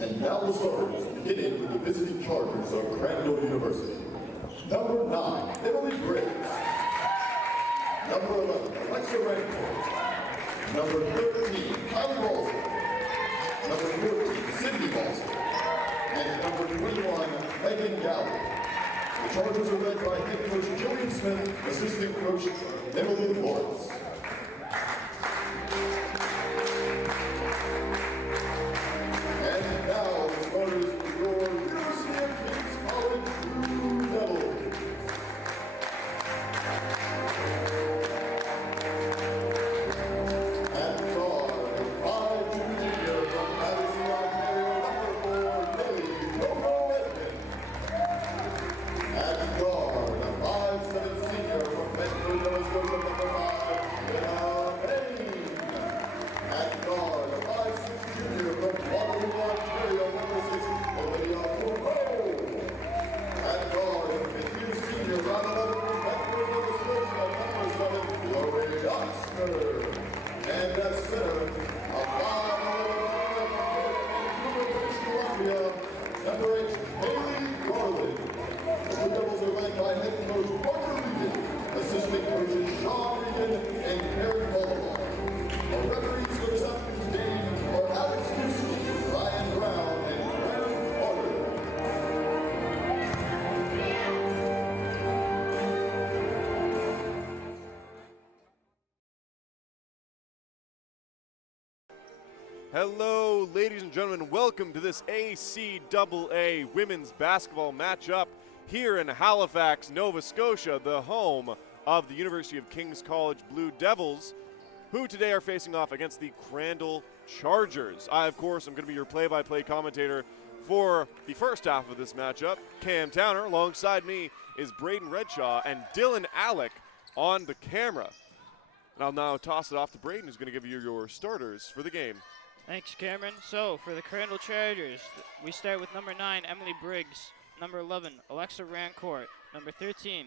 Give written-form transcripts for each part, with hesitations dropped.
And now the starters, beginning with the visiting Chargers of Crandall University. Number 9, Emily Briggs. Number 11, Alexa Rancourt. Number 13, Kylie Balser. Number 14, Sydney Balser. And number 21, Megan Galley. The Chargers are led by head coach Jillian Smith, assistant coach Emily Lawrence. And now the starters for your University of Kings College Blue Devils. And guard, 5 junior from Madison, Ontario, number 4, Lily Coco Edmond. At guard, 5'7" senior from Medford, Nova Scotia, number 5, Jenna Bain. At guard, 5'6" junior from Waterloo, Ontario, number 6, Olivia Foucault. At guard, 5th-year senior, round 11 from Medford, Nova Scotia, number 7, Chloe Oxner. And at center, a 5'11" from British Columbia, number 8, Haley Garland. The Blue Devils are led by head coach Parker Regan, assistant coaches Sean Regan and Carrie Boulevard. The referees for this afternoon's game are Alex Houston, Ryan Brown, and Graham Carter. Hello, ladies and gentlemen. Welcome to this ACAA women's basketball matchup here in Halifax, Nova Scotia, the home of the University of King's College Blue Devils, who today are facing off against the Crandall Chargers. I, of course, am going to be your play-by-play commentator for the first half of this matchup. Cam Towner, alongside me, is Braden Redshaw and Dylan Alec on the camera. And I'll now toss it off to Braden, who's going to give you your starters for the game. Thanks, Cameron. So, for the Crandall Chargers, we start with number 9, Emily Briggs. Number 11, Alexa Rancourt. Number 13,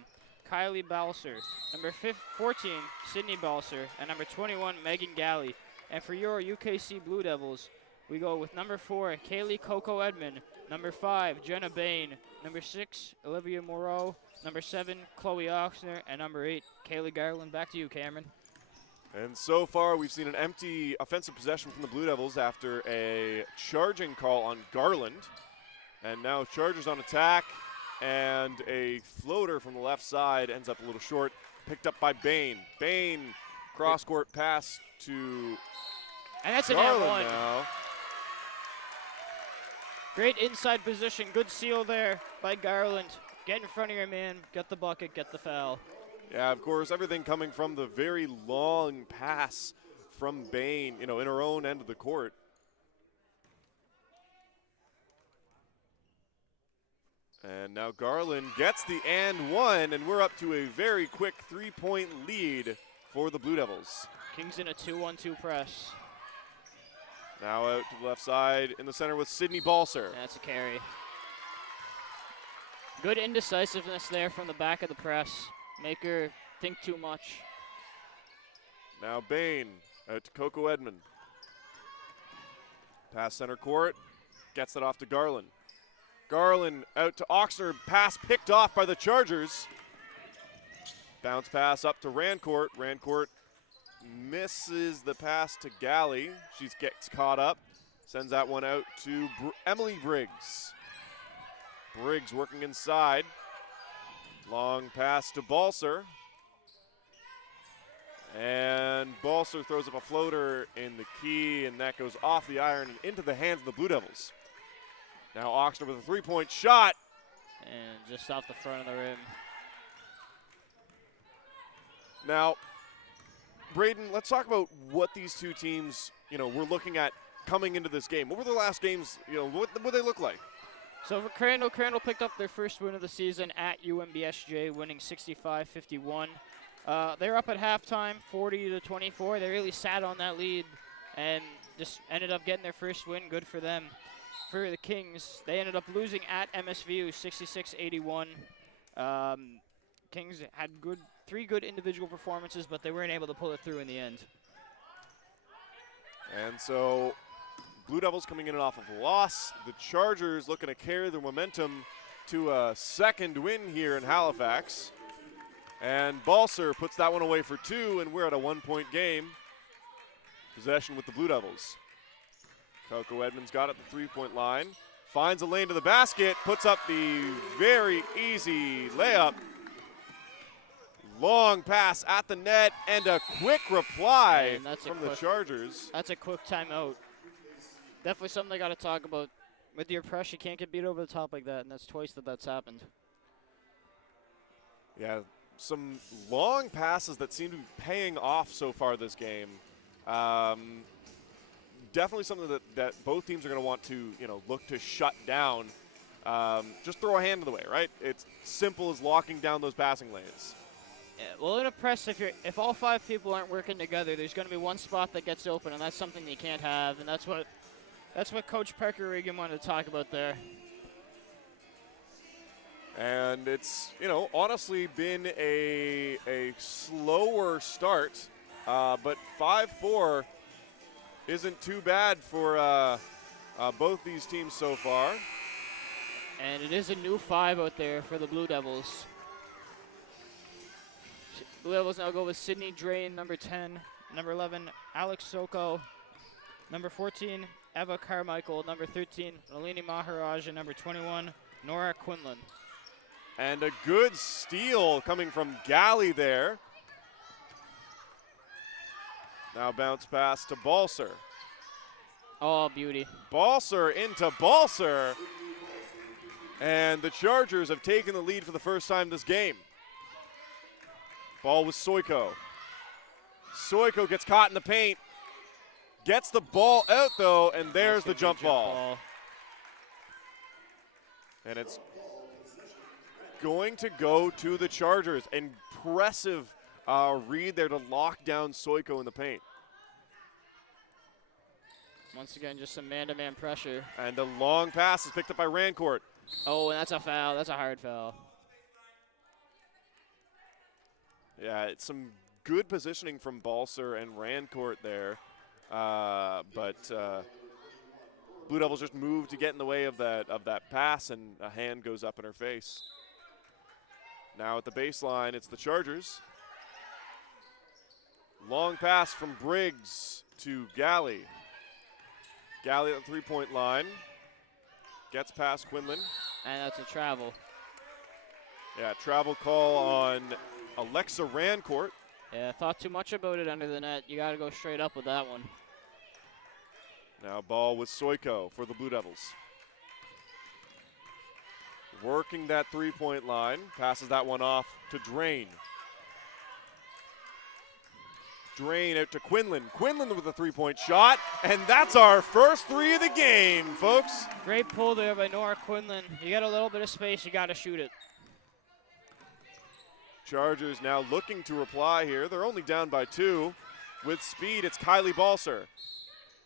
Kylie Balser. Number 14, Sydney Balser. And number 21, Megan Galley. And for your UKC Blue Devils, we go with number 4, Kaylee Coco Edmond. Number 5, Jenna Bain. Number 6, Olivia Moreau. Number 7, Chloe Oxner. And number 8, Kaylee Garland. Back to you, Cameron. And so far, we've seen an empty offensive possession from the Blue Devils after a charging call on Garland. And now Chargers on attack, and a floater from the left side ends up a little short, picked up by Bain. Bain, cross-court pass to And that's an Garland and one. now. Great inside position. Good seal there by Garland. Get in front of your man, get the bucket, get the foul. Yeah, of course, everything coming from the very long pass from Bain, in her own end of the court. And now Garland gets the and one, and we're up to a very quick 3-point lead for the Blue Devils. Kings in a 2-1-2 press. Now out to the left side in the center with Sydney Balser. That's a carry. Good indecisiveness there from the back of the press. Make her think too much. Now Bain out to Coco Edmond. Pass center court, gets it off to Garland. Garland out to Oxner, pass picked off by the Chargers. Bounce pass up to Rancourt. Rancourt misses the pass to Galley. She gets caught up, sends that one out to Emily Briggs. Briggs working inside. Long pass to Balser. And Balser throws up a floater in the key, and that goes off the iron and into the hands of the Blue Devils. Now Oxner with a 3-point shot. And just off the front of the rim. Now, Braden, let's talk about what these two teams, were looking at coming into this game. What were the last games, what they look like? So for Crandall picked up their first win of the season at UMBSJ, winning 65-51. They're up at halftime, 40-24. They really sat on that lead and just ended up getting their first win. Good for them. For the Kings, they ended up losing at MSVU, 66-81. Kings had three good individual performances, but they weren't able to pull it through in the end. And so Blue Devils coming in off of a loss. The Chargers looking to carry their momentum to a second win here in Halifax. And Balser puts that one away for 2, and we're at a 1-point game. Possession with the Blue Devils. Coco Edmonds got at the 3-point line. Finds a lane to the basket, puts up the very easy layup. Long pass at the net, and a quick reply from the Chargers. That's a quick timeout. Definitely something they got to talk about. With your press, you can't get beat over the top like that, and that's twice that's happened. Yeah, some long passes that seem to be paying off so far this game. Definitely something that both teams are going to want to, look to shut down. Just throw a hand in the way, right? It's simple as locking down those passing lanes. Yeah, well, in a press, if all 5 people aren't working together, there's going to be one spot that gets open, and that's something you can't have, and that's what Coach Parker Regan wanted to talk about there. And it's, honestly been a slower start, but 5-4 isn't too bad for both these teams so far. And it is a new 5 out there for the Blue Devils. Blue Devils now go with Sydney Drain, number 10, number 11, Alex Soko, number 14, Eva Carmichael, number 13, Nalini Maharaj, and number 21, Nora Quinlan. And a good steal coming from Galley there. Now bounce pass to Balser. Oh, beauty. Balser into Balser. And the Chargers have taken the lead for the first time this game. Ball with Soiko. Soiko gets caught in the paint. Gets the ball out, though, and there's the jump ball. And it's going to go to the Chargers. Impressive read there to lock down Soiko in the paint. Once again, just some man-to-man pressure. And the long pass is picked up by Rancourt. Oh, and that's a foul. That's a hard foul. Yeah, it's some good positioning from Balser and Rancourt there. But Blue Devils just moved to get in the way of that pass, and a hand goes up in her face. Now at the baseline, it's the Chargers. Long pass from Briggs to Galley. Galley at the 3-point line. Gets past Quinlan. And that's a travel. Yeah, travel call on Alexa Rancourt. Yeah, thought too much about it under the net. You got to go straight up with that one. Now ball with Soiko for the Blue Devils. Working that 3-point line. Passes that one off to Drain. Drain out to Quinlan. Quinlan with a 3-point shot, and that's our first 3 of the game, folks. Great pull there by Nora Quinlan. You got a little bit of space, you got to shoot it. Chargers now looking to reply here. They're only down by 2. With speed, it's Kylie Balser.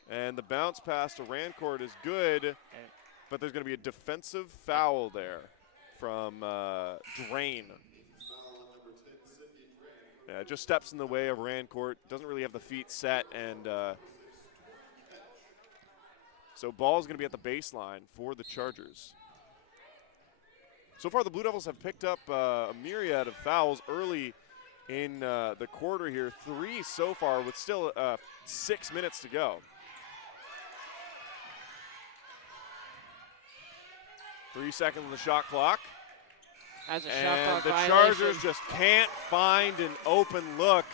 And the bounce pass to Rancourt is good, but there's going to be a defensive foul there from Drain. Yeah, just steps in the way of Rancourt. Doesn't really have the feet set, and so ball's going to be at the baseline for the Chargers. So far, the Blue Devils have picked up a myriad of fouls early in the quarter here. 3 so far with still 6 minutes to go. 3 seconds on the shot clock. As a shot And clock the violation. Chargers just can't find an open look.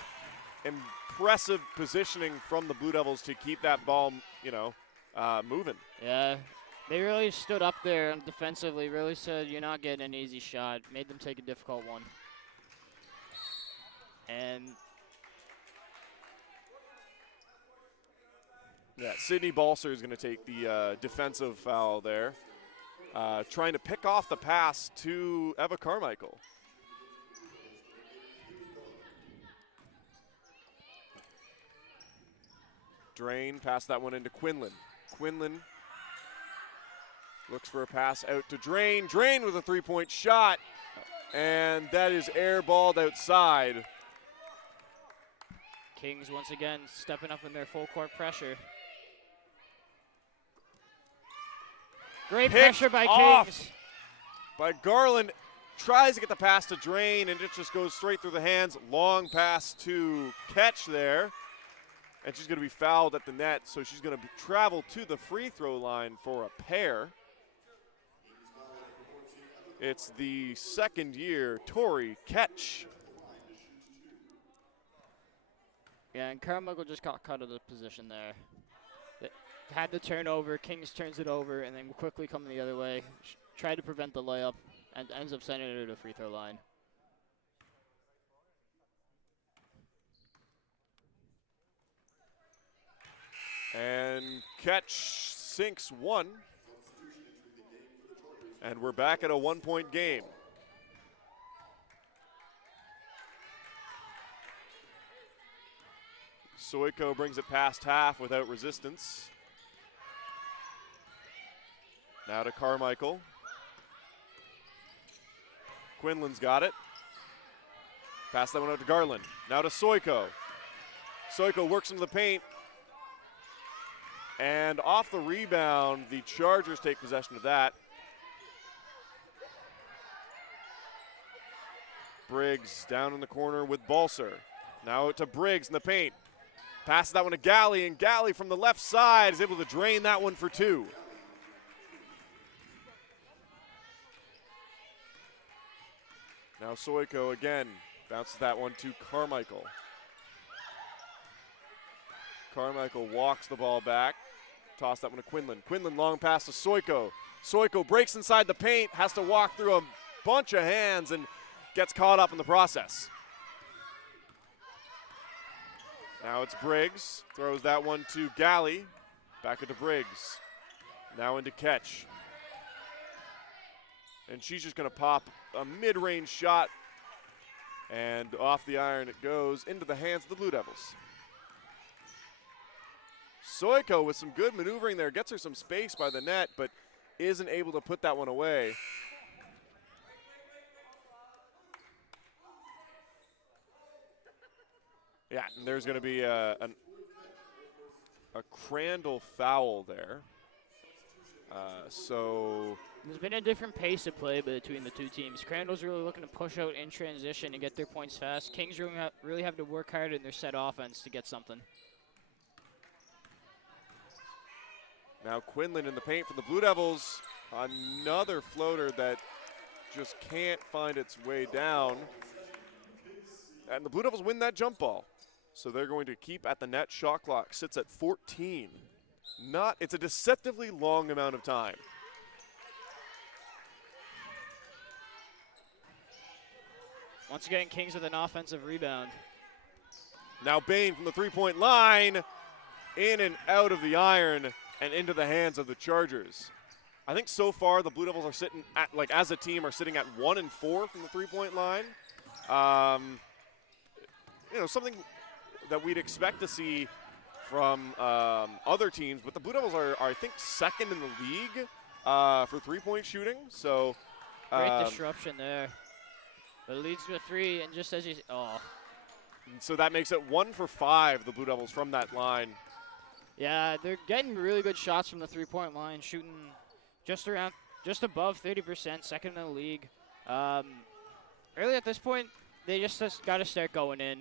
Impressive positioning from the Blue Devils to keep that ball, moving. Yeah, they really stood up there and defensively really said, you're not getting an easy shot. Made them take a difficult one. And yeah, Sydney Balser is going to take the defensive foul there. Trying to pick off the pass to Eva Carmichael. Drain, pass that one into Quinlan. Quinlan looks for a pass out to Drain. Drain with a 3-point shot, and that is airballed outside. Kings once again stepping up in their full court pressure. Great Picked pressure by off Kings. by Garland. Tries to get the pass to Drain, and it just goes straight through the hands. Long pass to Catch there. And she's going to be fouled at the net, so she's going to travel to the free throw line for a pair. It's the second year, Tori Catch. Yeah, and Carmichael just got cut out of the position there. They had the turnover, Kings turns it over, and then quickly coming the other way. Tried to prevent the layup, and ends up sending it to the free throw line. And Catch sinks one. And we're back at a 1-point game. Soiko brings it past half without resistance. Now to Carmichael. Quinlan's got it. Pass that one out to Garland. Now to Soiko. Soiko works into the paint. And off the rebound, the Chargers take possession of that. Briggs down in the corner with Balser. Now to Briggs in the paint. Passes that one to Galley, and Galley from the left side is able to drain that one for two. Now Soiko again bounces that one to Carmichael. Carmichael walks the ball back. Toss that one to Quinlan. Quinlan long pass to Soiko. Soiko breaks inside the paint, has to walk through a bunch of hands and gets caught up in the process. Now it's Briggs, throws that one to Galley, back into Briggs. Now into Catch. And she's just gonna pop a mid-range shot, and off the iron it goes into the hands of the Blue Devils. Soiko with some good maneuvering there, gets her some space by the net, but isn't able to put that one away. Yeah, and there's going to be a Crandall foul there. So there's been a different pace of play between the two teams. Crandall's really looking to push out in transition and get their points fast. Kings really have to work hard in their set offense to get something. Now Quinlan in the paint for the Blue Devils. Another floater that just can't find its way down. And the Blue Devils win that jump ball. So they're going to keep at the net. Shot clock sits at 14. It's a deceptively long amount of time. Once again, Kings with an offensive rebound. Now Bain from the three-point line, in and out of the iron and into the hands of the Chargers. I think so far the Blue Devils are sitting at, as a team, are sitting at 1 and 4 from the three-point line. Something that we'd expect to see from other teams, but the Blue Devils are I think, second in the league for three-point shooting. So great disruption there. But it leads to a three, and just as so that makes it 1 for 5, the Blue Devils from that line. Yeah, they're getting really good shots from the three-point line, shooting just above 30%, second in the league. Really at this point, they just got to start going in.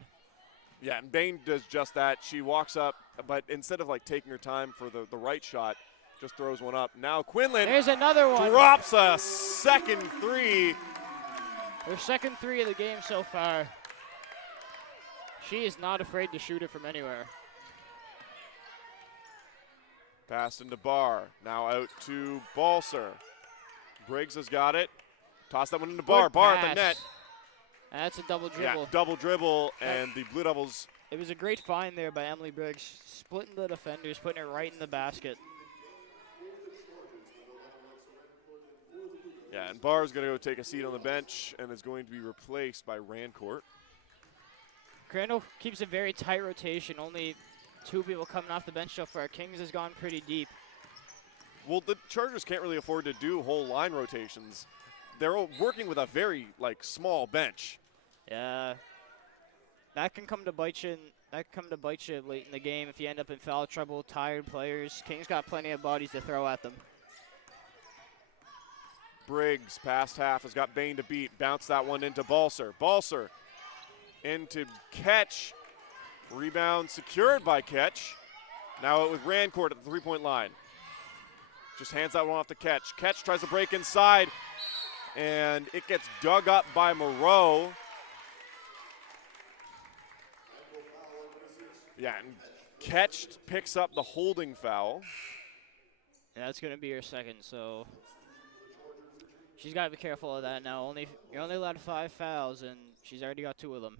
Yeah, and Bain does just that. She walks up, but instead of taking her time for the right shot, just throws one up. Now Quinlan, there's another one. Drops a second three. Her second three of the game so far. She is not afraid to shoot it from anywhere. Pass into Barr. Now out to Balser. Briggs has got it. Toss that one into Barr. Barr at the net. That's a double dribble. Yeah, double dribble, and the Blue Devils. It was a great find there by Emily Briggs, splitting the defenders, putting it right in the basket. Yeah, and Barr's going to go take a seat on the bench and is going to be replaced by Rancourt. Crandall keeps a very tight rotation, only 2 people coming off the bench so far. Kings has gone pretty deep. Well, the Chargers can't really afford to do whole line rotations. They're working with a very small bench. Yeah, that can come to bite you. Late in the game if you end up in foul trouble, tired players. Kings got plenty of bodies to throw at them. Briggs, past half, has got Bain to beat. Bounce that one into Balser. Balser into Ketch. Rebound secured by Ketch. Now with Rancourt at the three-point line. Just hands that one off to Ketch. Ketch tries to break inside, and it gets dug up by Moreau. Yeah, and Ketch picks up the holding foul. Yeah, that's going to be her second, so she's got to be careful of that now. You're only allowed 5 fouls, and she's already got 2 of them.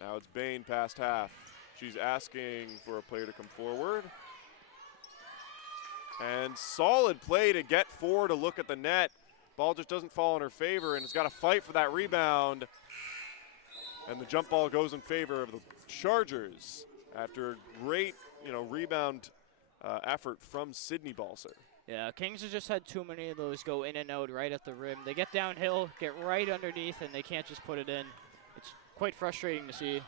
Now it's Bain past half. She's asking for a player to come forward. And solid play to get forward to look at the net. Ball just doesn't fall in her favor, and has got to fight for that rebound. And the jump ball goes in favor of the Chargers after a great, rebound effort from Sydney Balser. Yeah, Kings have just had too many of those go in and out right at the rim. They get downhill, get right underneath, and they can't just put it in. It's quite frustrating to see.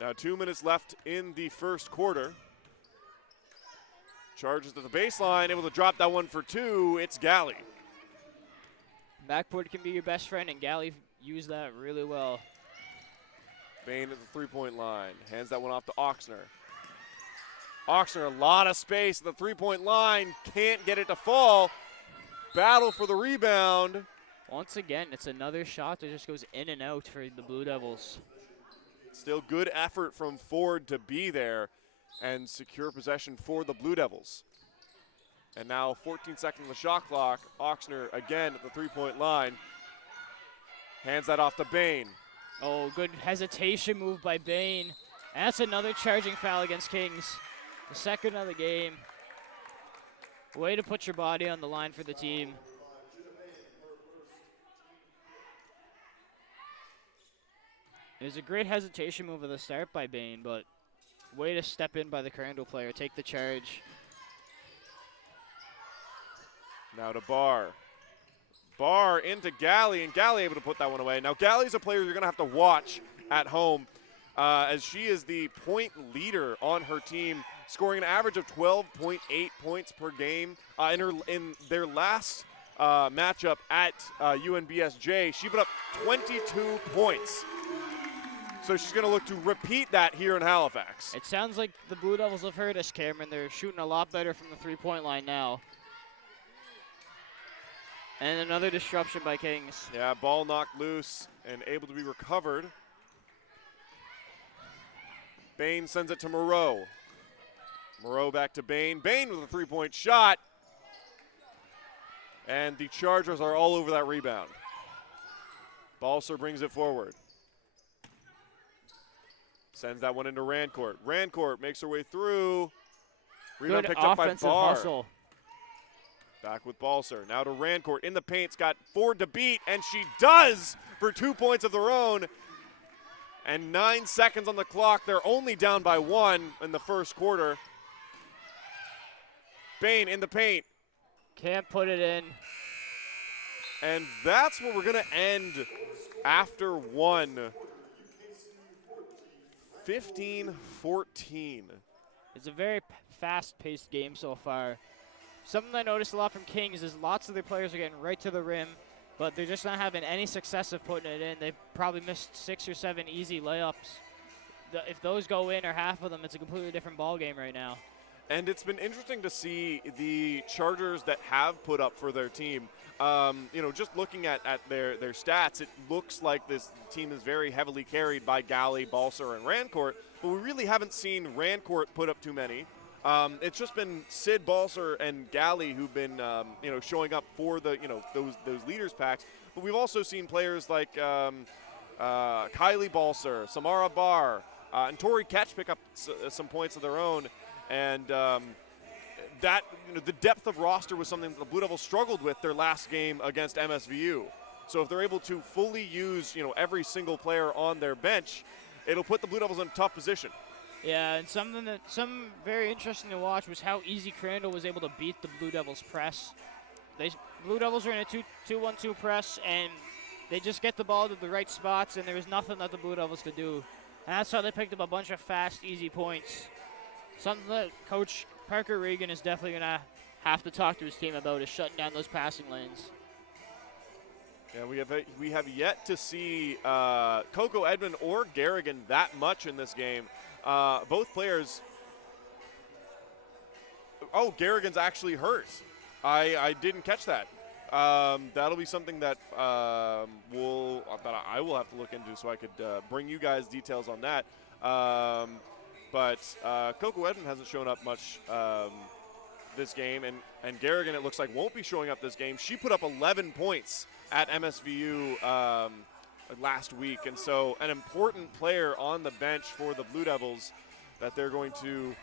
Now 2 minutes left in the first quarter. Chargers to the baseline, able to drop that one for 2. It's Galley. Backboard can be your best friend, and Galley used that really well. Bain at the three-point line. Hands that one off to Oxner. Oxner, a lot of space at the three-point line. Can't get it to fall. Battle for the rebound. Once again, it's another shot that just goes in and out for the Blue Devils. Still good effort from Ford to be there and secure possession for the Blue Devils. And now 14 seconds on the shot clock. Oxner again at the three-point line. Hands that off to Bain. Oh, good hesitation move by Bain. And that's another charging foul against Kings. The second of the game. Way to put your body on the line for the team. It was a great hesitation move at the start by Bain, but way to step in by the Crandall player, take the charge. Now to Barr. Barr into Galley, and Galley able to put that one away. Now Galley's a player you're going to have to watch at home as she is the point leader on her team, scoring an average of 12.8 points per game. In their last matchup at UNBSJ, she put up 22 points. So she's going to look to repeat that here in Halifax. It sounds like the Blue Devils have heard us, Cameron. They're shooting a lot better from the three-point line now. And another disruption by Kings. Yeah, ball knocked loose and able to be recovered. Bain sends it to Moreau. Moreau back to Bain. Bain with a three-point shot. And the Chargers are all over that rebound. Balser brings it forward. Sends that one into Rancourt. Rancourt makes her way through. Rebound Good picked up by offensive Barr. hustle. Back with Balser. Now to Rancourt in the paint. It's got Ford to beat, and she does for 2 points of their own. And 9 seconds on the clock. They're only down by 1 in the first quarter. Bain in the paint. Can't put it in. And that's where we're going to end after one. 15-14. It's a very fast-paced game so far. Something I noticed a lot from Kings is lots of their players are getting right to the rim, but they're just not having any success of putting it in. They've probably missed 6 or 7 easy layups. If those go in, or half of them, it's a completely different ball game right now. And it's been interesting to see the Chargers that have put up for their team. Just looking at their stats, it looks like this team is very heavily carried by Galley, Balser, and Rancourt, but we really haven't seen Rancourt put up too many. It's just been Sid, Balser, and Galley who've been, showing up for the, those leaders packs. But we've also seen players like Kylie Balser, Samara Barr, and Tori Ketch pick up some points of their own. And the depth of roster was something that the Blue Devils struggled with their last game against MSVU. So if they're able to fully use, every single player on their bench, it'll put the Blue Devils in a tough position. Yeah, and something very interesting to watch was how easy Crandall was able to beat the Blue Devils press. Blue Devils are in a 2-1-2 press, and they just get the ball to the right spots, and there was nothing that the Blue Devils could do. And that's how they picked up a bunch of fast, easy points. Something that Coach Parker Regan is definitely going to have to talk to his team about is shutting down those passing lanes. Yeah, we have yet to see Coco Edmond or Garrigan that much in this game. Both players. Oh, Garrigan's actually hurt. I didn't catch that. That'll be something that I will have to look into, so I could bring you guys details on that. But Coco Edmond hasn't shown up much this game, and Garrigan, it looks like, won't be showing up this game. She put up 11 points at MSVU last week, and so an important player on the bench for the Blue Devils that they're going to,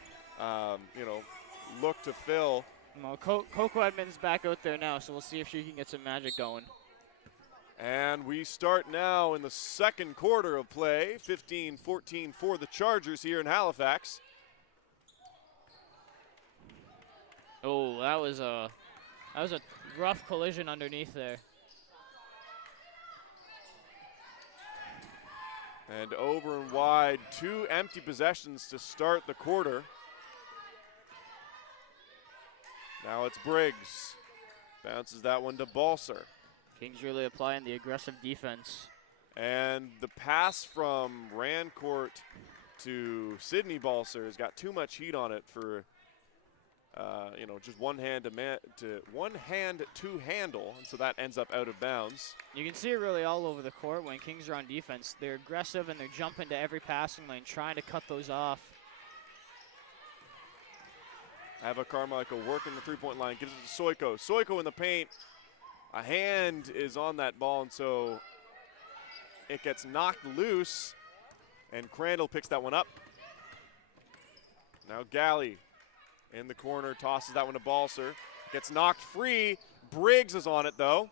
look to fill. Well, Coco Edmonds back out there now, so we'll see if she can get some magic going. And we start now in the second quarter of play, 15-14 for the Chargers here in Halifax. Oh, that was a rough collision underneath there. And over and wide, 2 empty possessions to start the quarter. Now it's Briggs. Bounces that one to Balser. Kings really applying the aggressive defense. And the pass from Rancourt to Sydney Balser has got too much heat on it for, just one hand to handle, and so that ends up out of bounds. You can see it really all over the court when Kings are on defense. They're aggressive and they're jumping to every passing lane, trying to cut those off. Ava Carmichael working the three-point line, gives it to Soiko. Soiko in the paint. A hand is on that ball, and so it gets knocked loose, and Crandall picks that one up. Now Galley in the corner, tosses that one to Balser. Gets knocked free. Briggs is on it, though.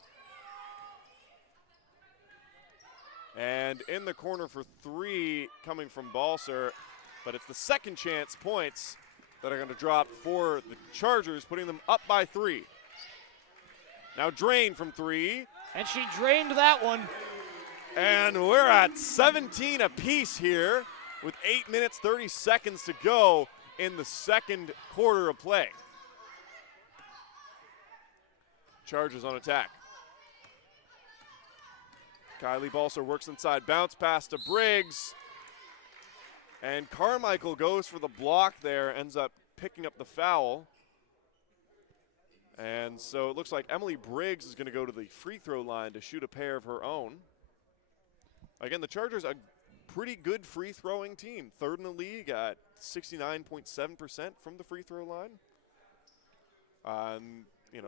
And in the corner for 3 coming from Balser, but it's the second chance points that are going to drop for the Chargers, putting them up by 3. Now Drain from 3. And she drained that one. And we're at 17 apiece here with 8 minutes, 30 seconds to go in the second quarter of play. Chargers on attack. Kylie Balser works inside, bounce pass to Briggs. And Carmichael goes for the block there, ends up picking up the foul. And so it looks like Emily Briggs is going to go to the free throw line to shoot a pair of her own. Again, the Chargers, a pretty good free throwing team. 3rd in the league at 69.7% from the free throw line.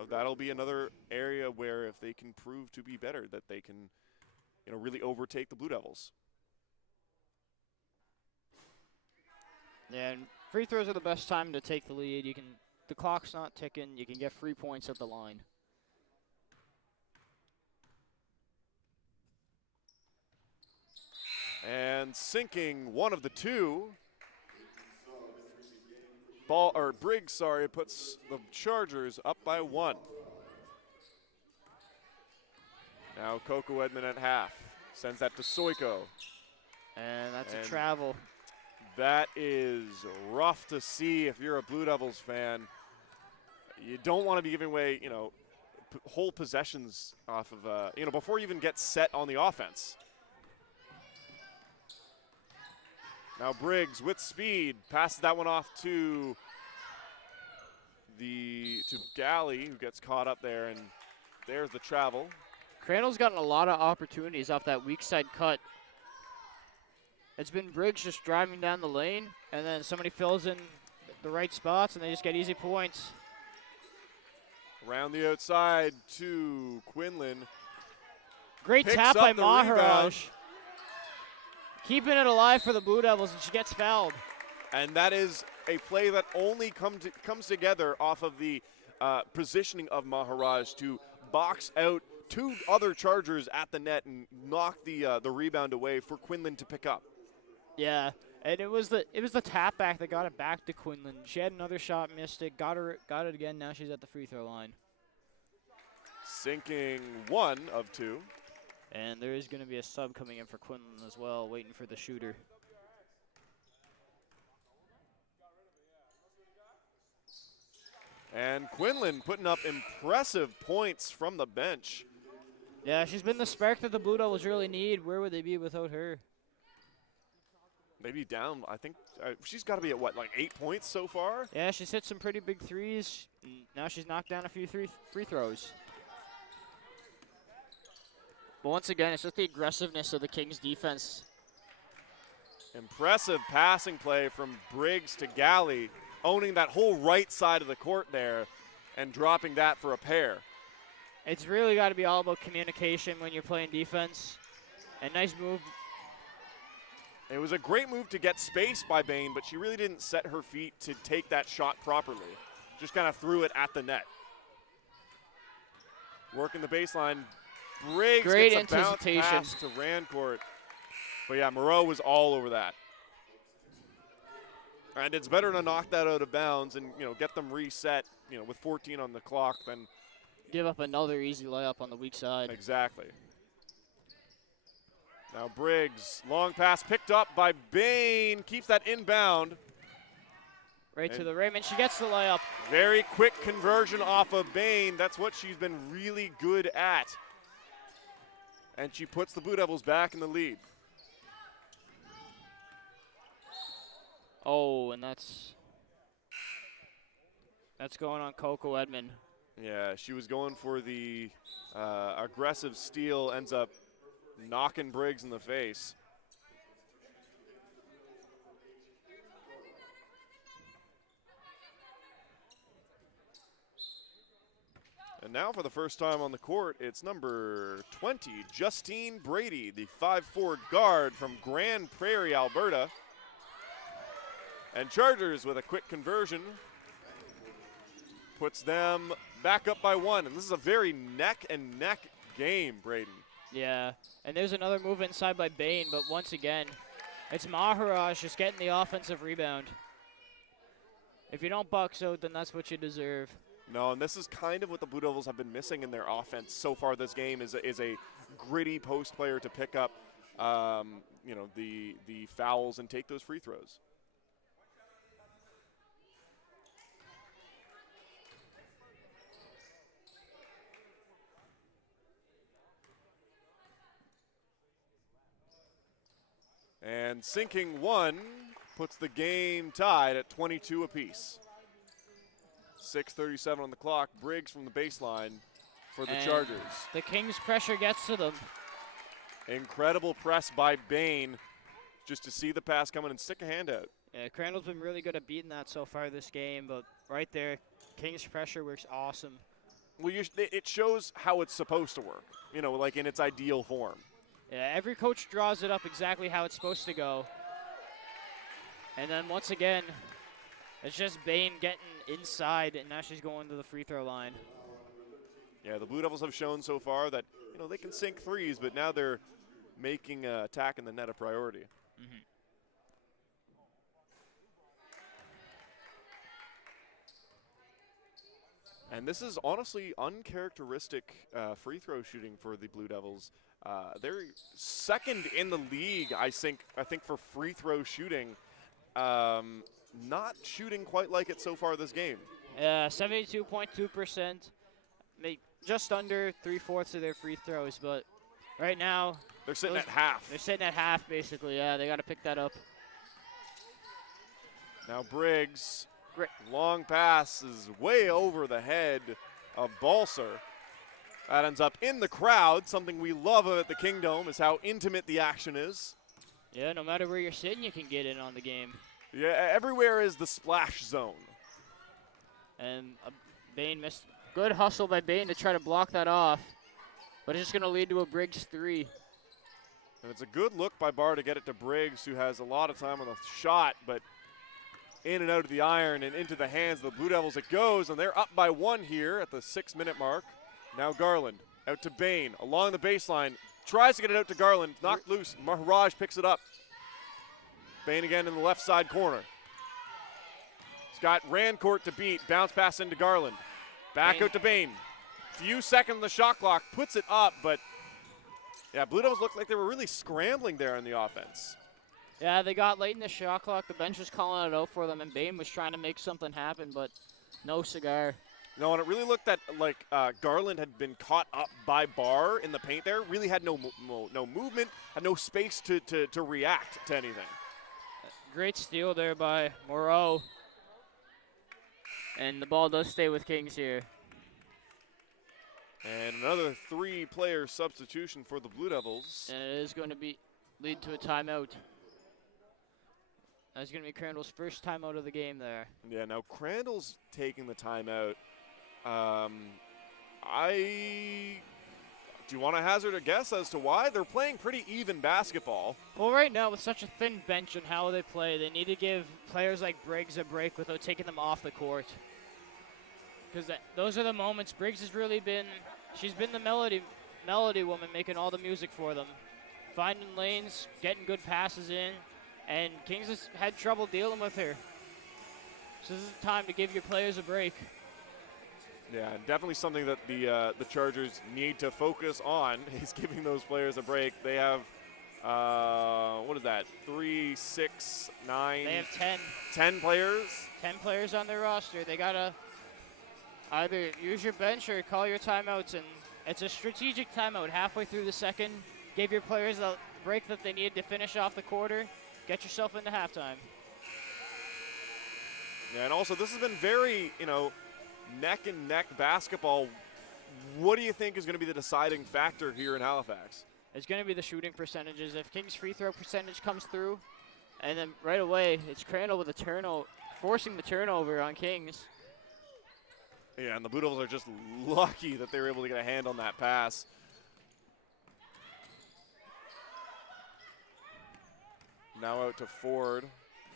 That'll be another area where if they can prove to be better, that they can, really overtake the Blue Devils. Yeah, and free throws are the best time to take the lead. The clock's not ticking. You can get free points at the line. And sinking one of the 2. Briggs, puts the Chargers up by 1. Now Coco Edmond at half. Sends that to Soiko. And that's a travel. That is rough to see if you're a Blue Devils fan. You don't want to be giving away, whole possessions off of, before you even get set on the offense. Now Briggs with speed passes that one off to Galley, who gets caught up there, and there's the travel. Crandall's gotten a lot of opportunities off that weak side cut. It's been Briggs just driving down the lane, and then somebody fills in the right spots, and they just get easy points. Around the outside to Quinlan. Great tap by Maharaj. Keeping it alive for the Blue Devils, and she gets fouled. And that is a play that only comes together off of the positioning of Maharaj to box out 2 other Chargers at the net and knock the rebound away for Quinlan to pick up. Yeah, and it was the tap back that got it back to Quinlan. She had another shot, missed it, got it again. Now she's at the free throw line. Sinking 1 of 2. And there is going to be a sub coming in for Quinlan as well, waiting for the shooter. And Quinlan putting up impressive points from the bench. Yeah, she's been the spark that the Blue Devils really need. Where would they be without her? Maybe down, I think she's got to be at what, like 8 points so far? Yeah, she's hit some pretty big threes. Now she's knocked down a few free throws. But once again, it's just the aggressiveness of the Kings defense. Impressive passing play from Briggs to Galley, owning that whole right side of the court there and dropping that for a pair. It's really got to be all about communication when you're playing defense. And nice move. It was a great move to get space by Bain, but she really didn't set her feet to take that shot properly. Just kind of threw it at the net. Working the baseline. Briggs Great gets a bounce anticipation. pass to Rancourt. But yeah, Moreau was all over that. And it's better to knock that out of bounds and, get them reset, with 14 on the clock than Give up another easy layup on the weak side. exactly. Now Briggs, long pass picked up by Bain, keeps that inbound. Right to the rim, and she gets the layup. Very quick conversion off of Bain. That's what she's been really good at. And she puts the Blue Devils back in the lead. Oh, and that's going on Coco Edmond. Yeah, she was going for the aggressive steal, ends up knocking Briggs in the face. And now for the first time on the court, it's number 20, Justine Brady, the 5'4" guard from Grand Prairie, Alberta. And Chargers with a quick conversion puts them back up by 1. And this is a very neck and neck game, Braden. Yeah, and there's another move inside by Bain, but once again, it's Maharaj just getting the offensive rebound. If you don't box out, then that's what you deserve. No, and this is kind of what the Blue Devils have been missing in their offense so far this game is a gritty post player to pick up, the fouls and take those free throws. And sinking one puts the game tied at 22 apiece. 6:37 on the clock. Briggs from the baseline for the Chargers. The Kings' pressure gets to them. Incredible press by Bain just to see the pass coming and stick a hand out. Yeah, Crandall's been really good at beating that so far this game, but right there, Kings' pressure works awesome. Well, it shows how it's supposed to work, like in its ideal form. Yeah, every coach draws it up exactly how it's supposed to go. And then once again, it's just Bain getting inside, and now she's going to the free throw line. Yeah, the Blue Devils have shown so far that, they can sink threes, but now they're making attacking the net a priority. Mm-hmm. And this is honestly uncharacteristic free throw shooting for the Blue Devils. They're second in the league, I think for free throw shooting. Not shooting quite like it so far this game. 72.2%, just under 3/4 of their free throws, but right now they're sitting at half. They're sitting at half, basically. Yeah, they got to pick that up. Now Briggs, long pass is way over the head of Balser. That ends up in the crowd. Something we love at the Kingdom is how intimate the action is. Yeah, no matter where you're sitting, you can get in on the game. Yeah, everywhere is the splash zone. And Bain missed. Good hustle by Bain to try to block that off. But it's just going to lead to a Briggs 3. And it's a good look by Barr to get it to Briggs, who has a lot of time on the shot, but in and out of the iron and into the hands of the Blue Devils it goes, and they're up by 1 here at the 6-minute mark. Now Garland out to Bain along the baseline. Tries to get it out to Garland. Knocked loose. Maharaj picks it up. Bain again in the left side corner. He's got Rancourt to beat. Bounce pass into Garland. Back out to Bain. Few seconds on the shot clock. Puts it up, but yeah, Blue Devils looked like they were really scrambling there in the offense. Yeah, they got late in the shot clock. The bench was calling it out for them, and Bain was trying to make something happen, but No cigar. No, and it really looked like Garland had been caught up by Barr in the paint there. Really had no movement, had no space to react to anything. Great steal there by Moreau. And the ball does stay with Kings here. And another 3-player substitution for the Blue Devils. And it is going to lead to a timeout. That's going to be Crandall's first timeout of the game there. Yeah, now Crandall's taking the timeout. Do you want to hazard a guess as to why? They're playing pretty even basketball. Well, right now, with such a thin bench and how they play, they need to give players like Briggs a break without taking them off the court. Because those are the moments. Briggs has really been, she's been the melody woman, making all the music for them. Finding lanes, getting good passes in, and Kings has had trouble dealing with her. So this is the time to give your players a break. Yeah, definitely something that the Chargers need to focus on is giving those players a break. They have, what is that, 3, 6, 9? They have 10. 10 players? 10 players on their roster. They got to either use your bench or call your timeouts, and it's a strategic timeout. Halfway through the second, give your players a break that they need to finish off the quarter. Get yourself into halftime. Yeah, and also this has been very, neck and neck basketball. What do you think is going to be the deciding factor here in Halifax? It's going to be the shooting percentages. If Kings' free throw percentage comes through, and then right away it's Crandall with a turnover, forcing the turnover on Kings. Yeah, and the Blue Devils are just lucky that they were able to get a hand on that pass. Now out to Ford.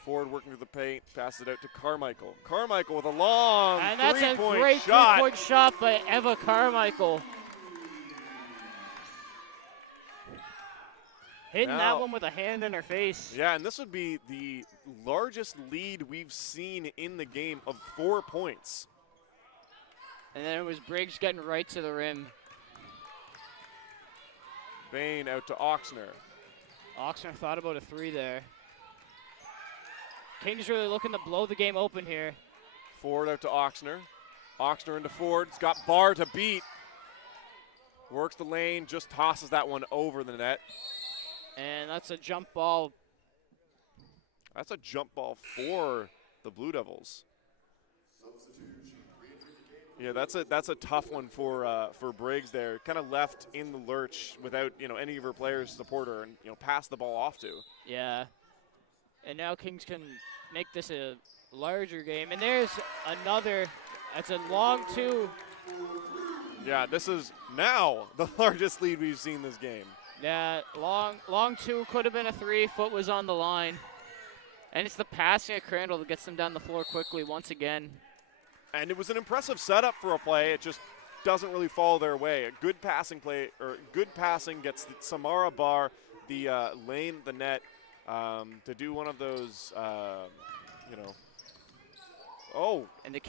Ford working through the paint, passes it out to Carmichael. Carmichael with a long and that's a three-point great shot. three-point shot by Eva Carmichael. Hitting that one with a hand in her face. Yeah, and this would be the largest lead we've seen in the game of 4 points. And then it was Briggs getting right to the rim. Bain out to Oxner. Oxner thought about a 3 there. Kings really looking to blow the game open here. Ford out to Oxner. Oxner into Ford. He's got Barr to beat. Works the lane, just tosses that one over the net. And that's a jump ball. That's a jump ball for the Blue Devils. Yeah, that's a tough one for Briggs there. Kind of left in the lurch without any of her players support her and pass the ball off to. Yeah. And now Kings can make this a larger game. And there's another. That's a long 2. Yeah, this is now the largest lead we've seen this game. Yeah, long 2 could have been a 3. Foot was on the line. And it's the passing of Crandall that gets them down the floor quickly once again. And it was an impressive setup for a play. It just doesn't really fall their way. A good passing play, or good passing gets Samara Barr the lane, the net, to do one of those, Oh. And the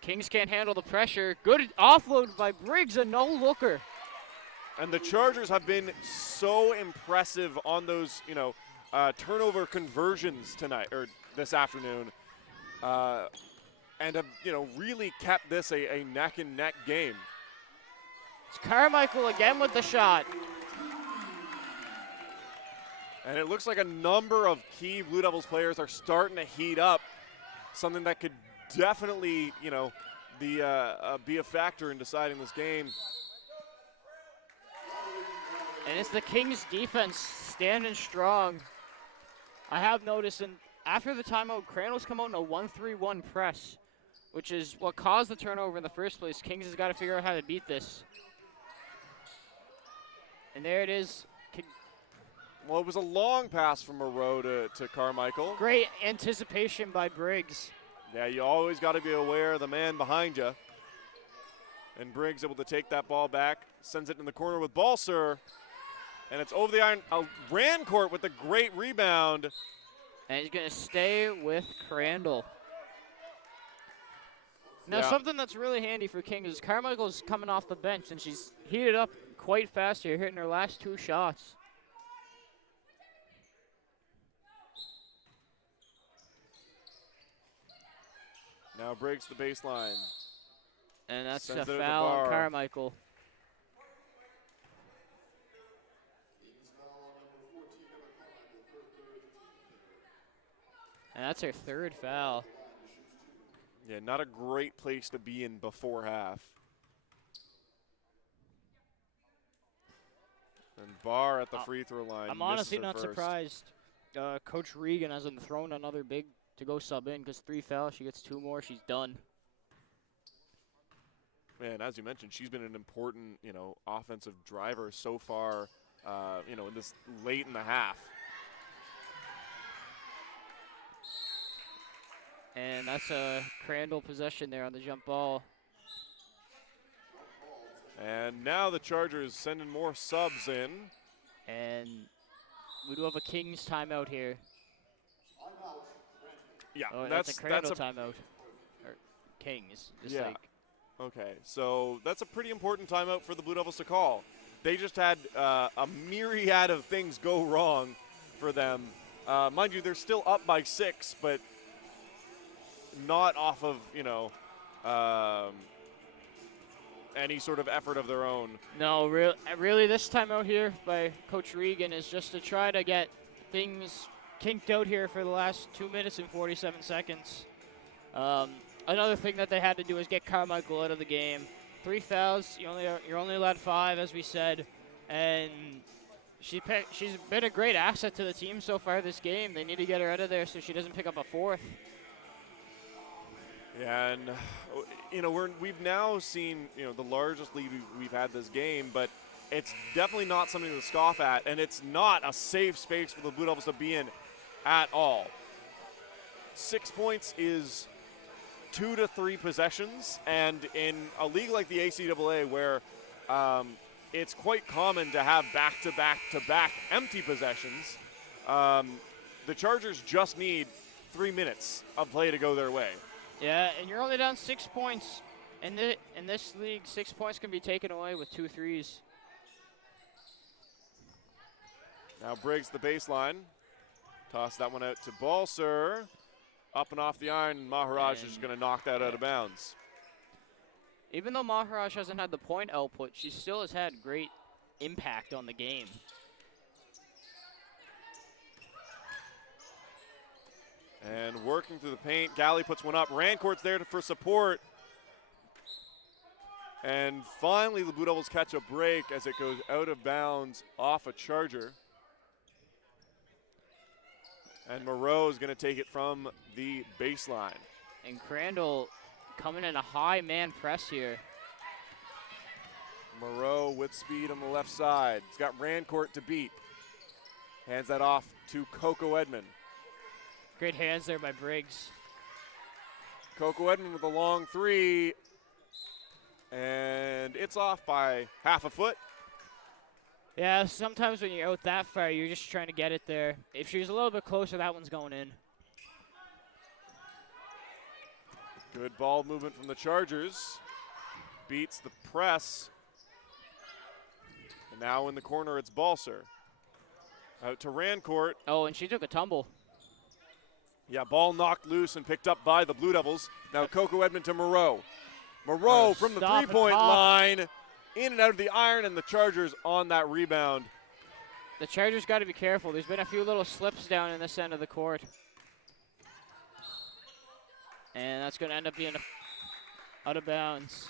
Kings can't handle the pressure. Good offload by Briggs, a no-looker. And the Chargers have been so impressive on those, turnover conversions tonight, or this afternoon. And have, really kept this a neck-and-neck game. It's Carmichael again with the shot. And it looks like a number of key Blue Devils players are starting to heat up. Something that could definitely, be a factor in deciding this game. And it's the Kings defense standing strong. I have noticed, and after the timeout, Crandall's come out in a 1-3-1 press, which is what caused the turnover in the first place. Kings has got to figure out how to beat this. And there it is. Well, it was a long pass from Moreau to Carmichael. Great anticipation by Briggs. Yeah, you always got to be aware of the man behind you. And Briggs able to take that ball back, sends it in the corner with Balser. And it's over the iron. Rancourt with a great rebound. And he's going to stay with Crandall. Now, Yeah. something that's really handy for Kings is Carmichael's coming off the bench, and she's heated up quite fast here, hitting her last 2 shots. Now breaks the baseline. And that's Sends a it at the foul on bar. Carmichael. And that's her third foul. Yeah, not a great place to be in before half. And Barr at the free throw line. I'm honestly misses her not first. surprised Coach Regan hasn't thrown another big to go sub in, because 3 fouls, she gets 2 more, she's done. Man, as you mentioned, she's been an important, offensive driver so far, in this late in the half. And that's a Crandall possession there on the jump ball. And now the Chargers sending more subs in. And we do have a Kings timeout here. Yeah, Oh, that's a Crandall timeout. Or Kings. Just yeah. like. Okay, so that's a pretty important timeout for the Blue Devils to call. They just had a myriad of things go wrong for them. Mind you, they're still up by 6, but not off of, any sort of effort of their own. No, really this timeout here by Coach Regan is just to try to get things kinked out here for the last 2 minutes and 47 seconds. Another thing that they had to do is get Carmichael out of the game. 3 fouls, you're only allowed 5, as we said, and she's been a great asset to the team so far this game. They need to get her out of there so she doesn't pick up a 4th. Yeah, and we've now seen the largest lead we've had this game, but it's definitely not something to scoff at, and it's not a safe space for the Blue Devils to be in at all. 6 points is 2 to 3 possessions, and in a league like the ACAA where it's quite common to have back-to-back-to-back empty possessions, the Chargers just need 3 minutes of play to go their way. Yeah, and you're only down 6 points. In this league, 6 points can be taken away with 2 threes. Now Briggs the baseline. Toss that one out to Balser. Up and off the iron, and Maharaj is going to knock that out of bounds. Even though Maharaj hasn't had the point output, she still has had great impact on the game. And working through the paint, Galley puts one up. Rancourt's there for support. And finally, the Blue Devils catch a break as it goes out of bounds off a Charger. And Moreau is going to take it from the baseline. And Crandall coming in a high man press here. Moreau with speed on the left side. He's got Rancourt to beat. Hands that off to Coco Edmond. Great hands there by Briggs. Coco Edmond with a long 3. And it's off by half a foot. Yeah, sometimes when you're out that far, you're just trying to get it there. If she was a little bit closer, that one's going in. Good ball movement from the Chargers. Beats the press. And now in the corner, it's Balser. Out to Rancourt. Oh, and she took a tumble. Yeah, ball knocked loose and picked up by the Blue Devils. Now Coco Edmond to Moreau. Moreau from the three-point line. In and out of the iron, and the Chargers on that rebound. The Chargers got to be careful. There's been a few little slips down in this end of the court. And that's going to end up being out of bounds.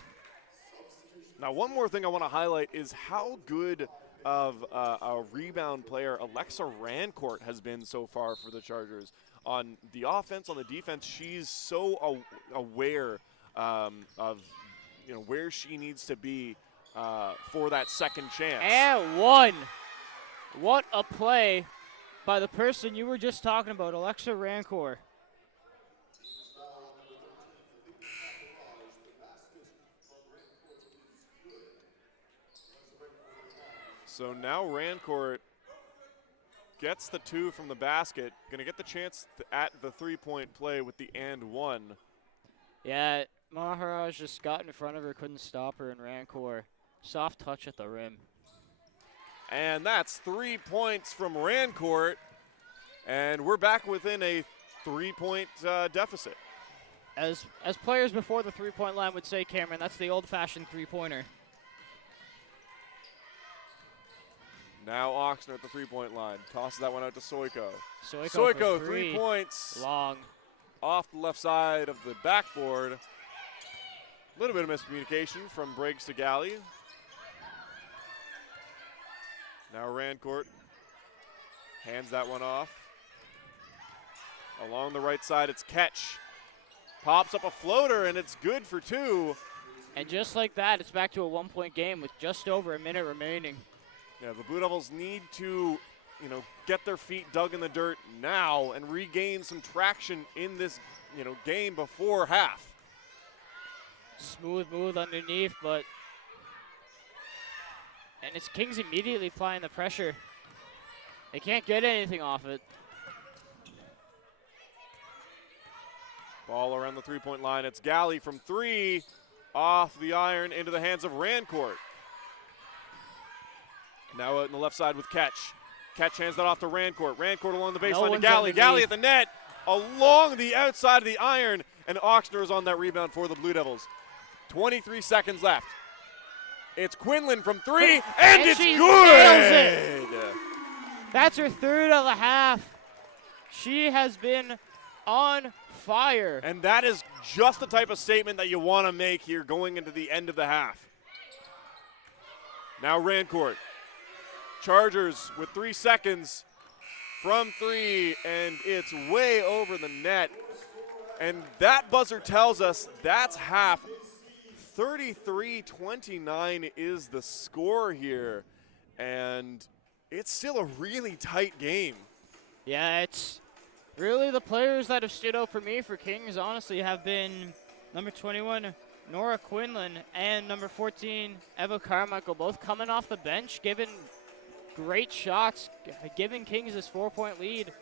Now, one more thing I want to highlight is how good of a rebound player Alexa Rancourt has been so far for the Chargers. On the offense, on the defense, she's so aware of where she needs to be for that second chance. And one. What a play by the person you were just talking about, Alexa Rancourt. So now Rancourt gets the 2 from the basket. Going to get the chance at the three-point play with the and 1. Yeah, Maharaj just got in front of her, couldn't stop her, and Rancourt. Soft touch at the rim. And that's 3 points from Rancourt. And we're back within a 3-point deficit. As players before the three-point line would say, Cameron, that's the old-fashioned three-pointer. Now Oxner at the three-point line. Tosses that one out to Soiko. Soiko for 3 points. Long. Off the left side of the backboard. A little bit of miscommunication from Briggs to Galley. Now Rancourt hands that one off. Along the right side, it's Ketch. Pops up a floater, and it's good for 2. And just like that, it's back to a one-point game with just over a minute remaining. Yeah, the Blue Devils need to, get their feet dug in the dirt now and regain some traction in this, game before half. Smooth move underneath, and it's Kings immediately applying the pressure. They can't get anything off it. Ball around the three-point line. It's Galley from 3, off the iron into the hands of Rancourt. Now out on the left side with Ketch. Ketch hands that off to Rancourt. Rancourt along the baseline to Galley. Galley at the net, along the outside of the iron, and Oxner is on that rebound for the Blue Devils. 23 seconds left. It's Quinlan from 3, and it's she good! nails it. That's her third of the half. She has been on fire. And that is just the type of statement that you want to make here going into the end of the half. Now Rancourt. Chargers with 3 seconds from 3, and it's way over the net. And that buzzer tells us that's half. 33-29 is the score here, and it's still a really tight game. Yeah, it's really the players that have stood out for me for Kings, honestly, have been number 21, Nora Quinlan, and number 14, Eva Carmichael, both coming off the bench, giving great shots, giving Kings this 4-point lead.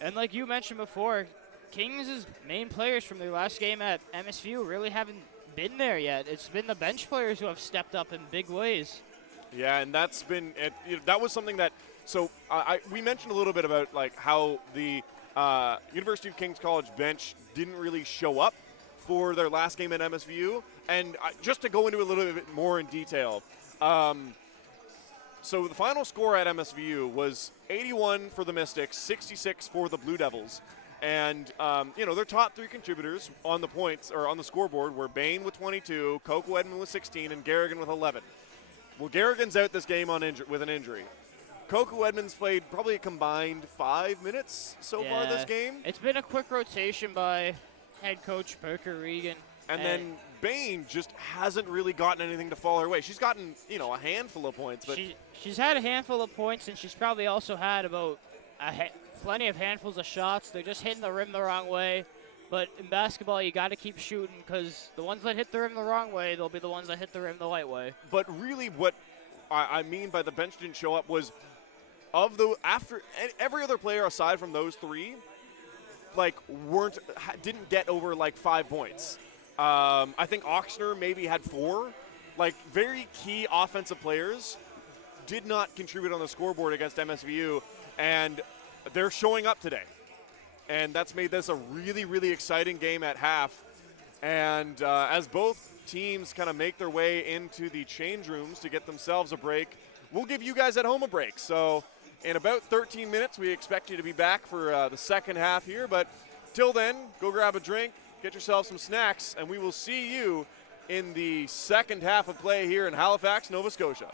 And like you mentioned before, Kings' main players from their last game at MSU really haven't been there yet. It's been the bench players who have stepped up in big ways. Yeah, and that's been that was something that. So we mentioned a little bit about how the University of Kings College bench didn't really show up for their last game at MSU, and just to go into a little bit more in detail. So the final score at MSVU was 81 for the Mystics, 66 for the Blue Devils. And, their top 3 contributors on the points or on the scoreboard were Bain with 22, Coco Edmond with 16, and Garrigan with 11. Well, Garrigan's out this game with an injury. Coco Edmonds played probably a combined 5 minutes so far this game. It's been a quick rotation by head coach Parker Regan. And then Bain just hasn't really gotten anything to fall her way. She's gotten, a handful of points. But she's had a handful of points, and she's probably also had about plenty of handfuls of shots. They're just hitting the rim the wrong way. But in basketball, you got to keep shooting, because the ones that hit the rim the wrong way, they'll be the ones that hit the rim the right way. But really what I mean by the bench didn't show up was after every other player aside from those 3, didn't get over 5 points. I think Oxner maybe had 4. Very key offensive players did not contribute on the scoreboard against MSVU, and they're showing up today. And that's made this a really, really exciting game at half. And as both teams kind of make their way into the change rooms to get themselves a break, we'll give you guys at home a break. So in about 13 minutes, we expect you to be back for the second half here. But till then, go grab a drink, get yourself some snacks, and we will see you in the second half of play here in Halifax, Nova Scotia.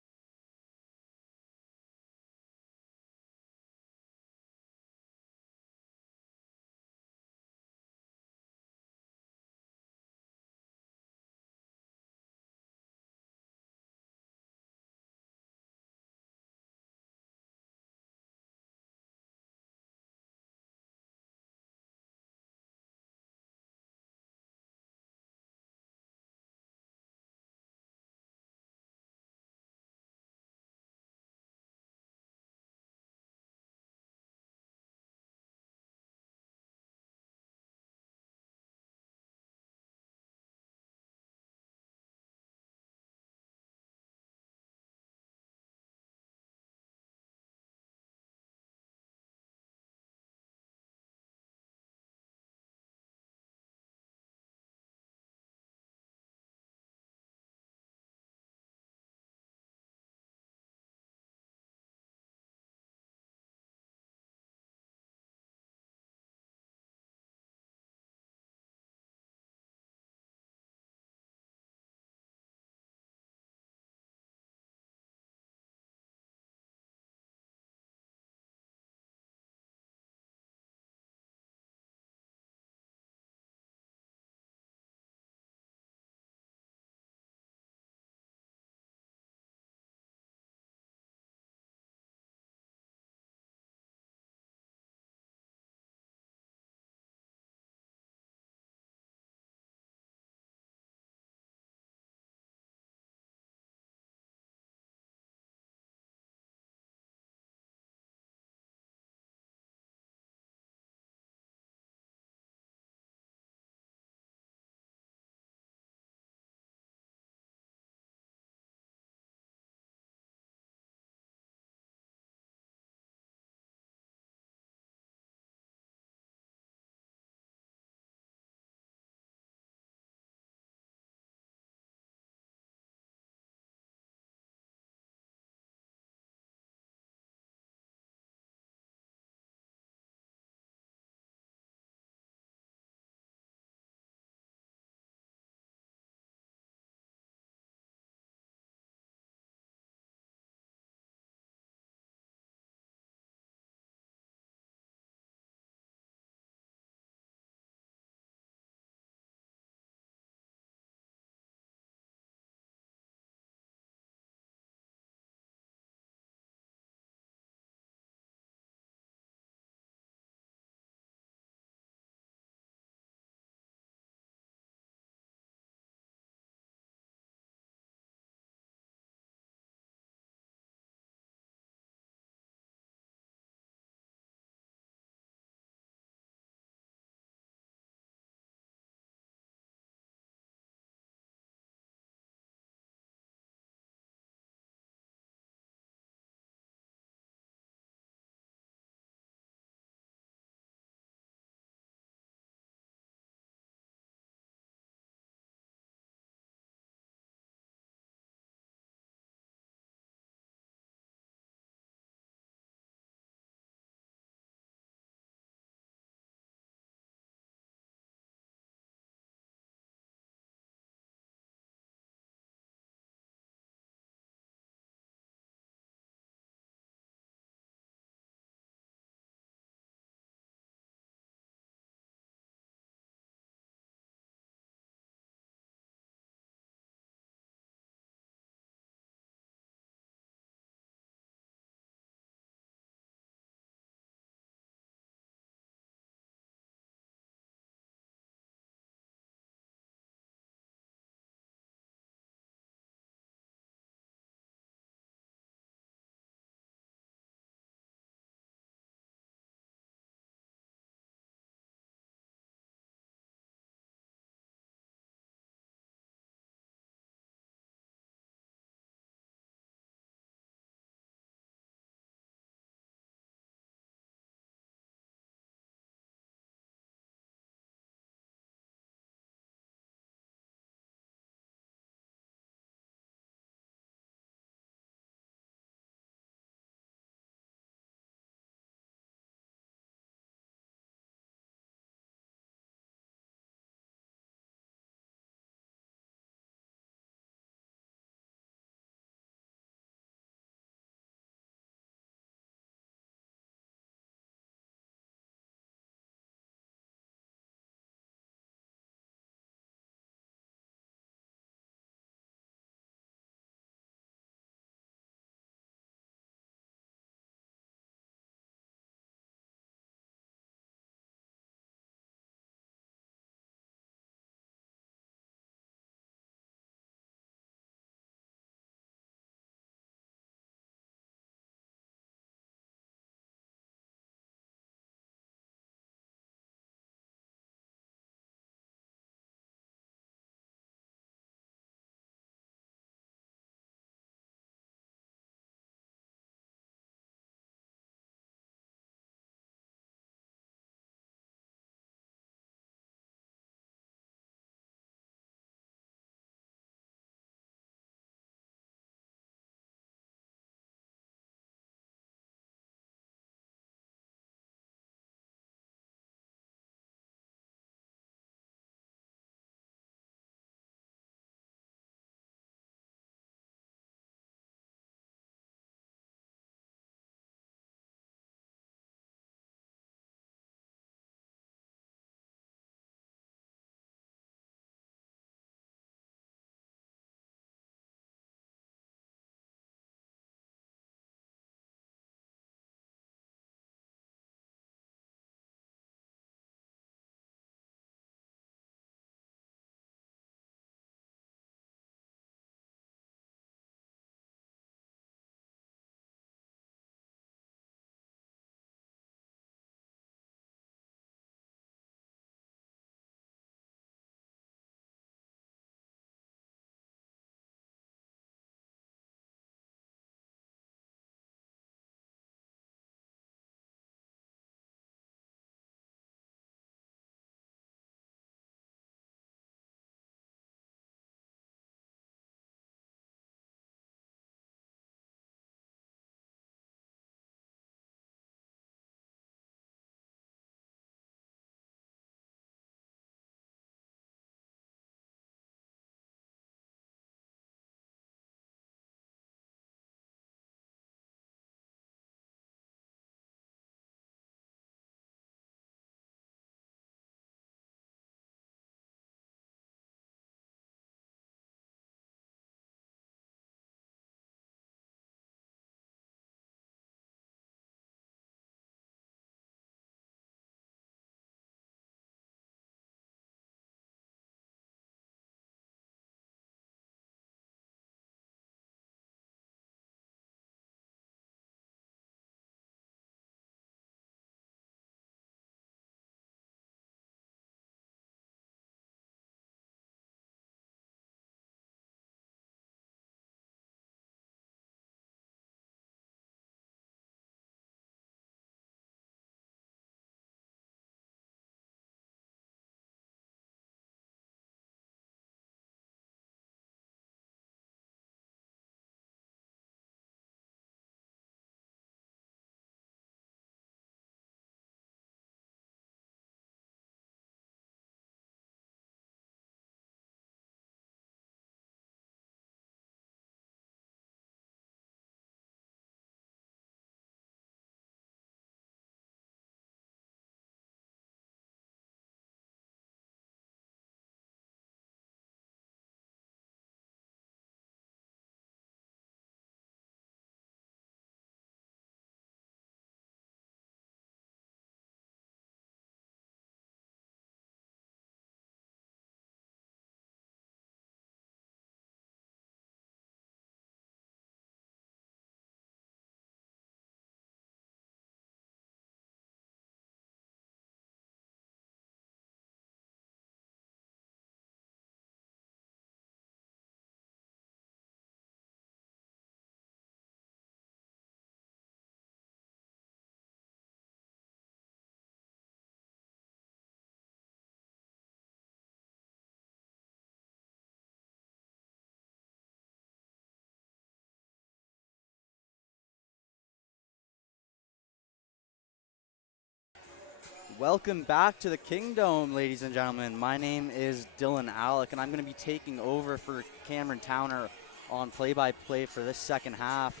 Welcome back to the Kingdom, ladies and gentlemen. My name is Dylan Alec, and I'm going to be taking over for Cameron Towner on play-by-play for this second half.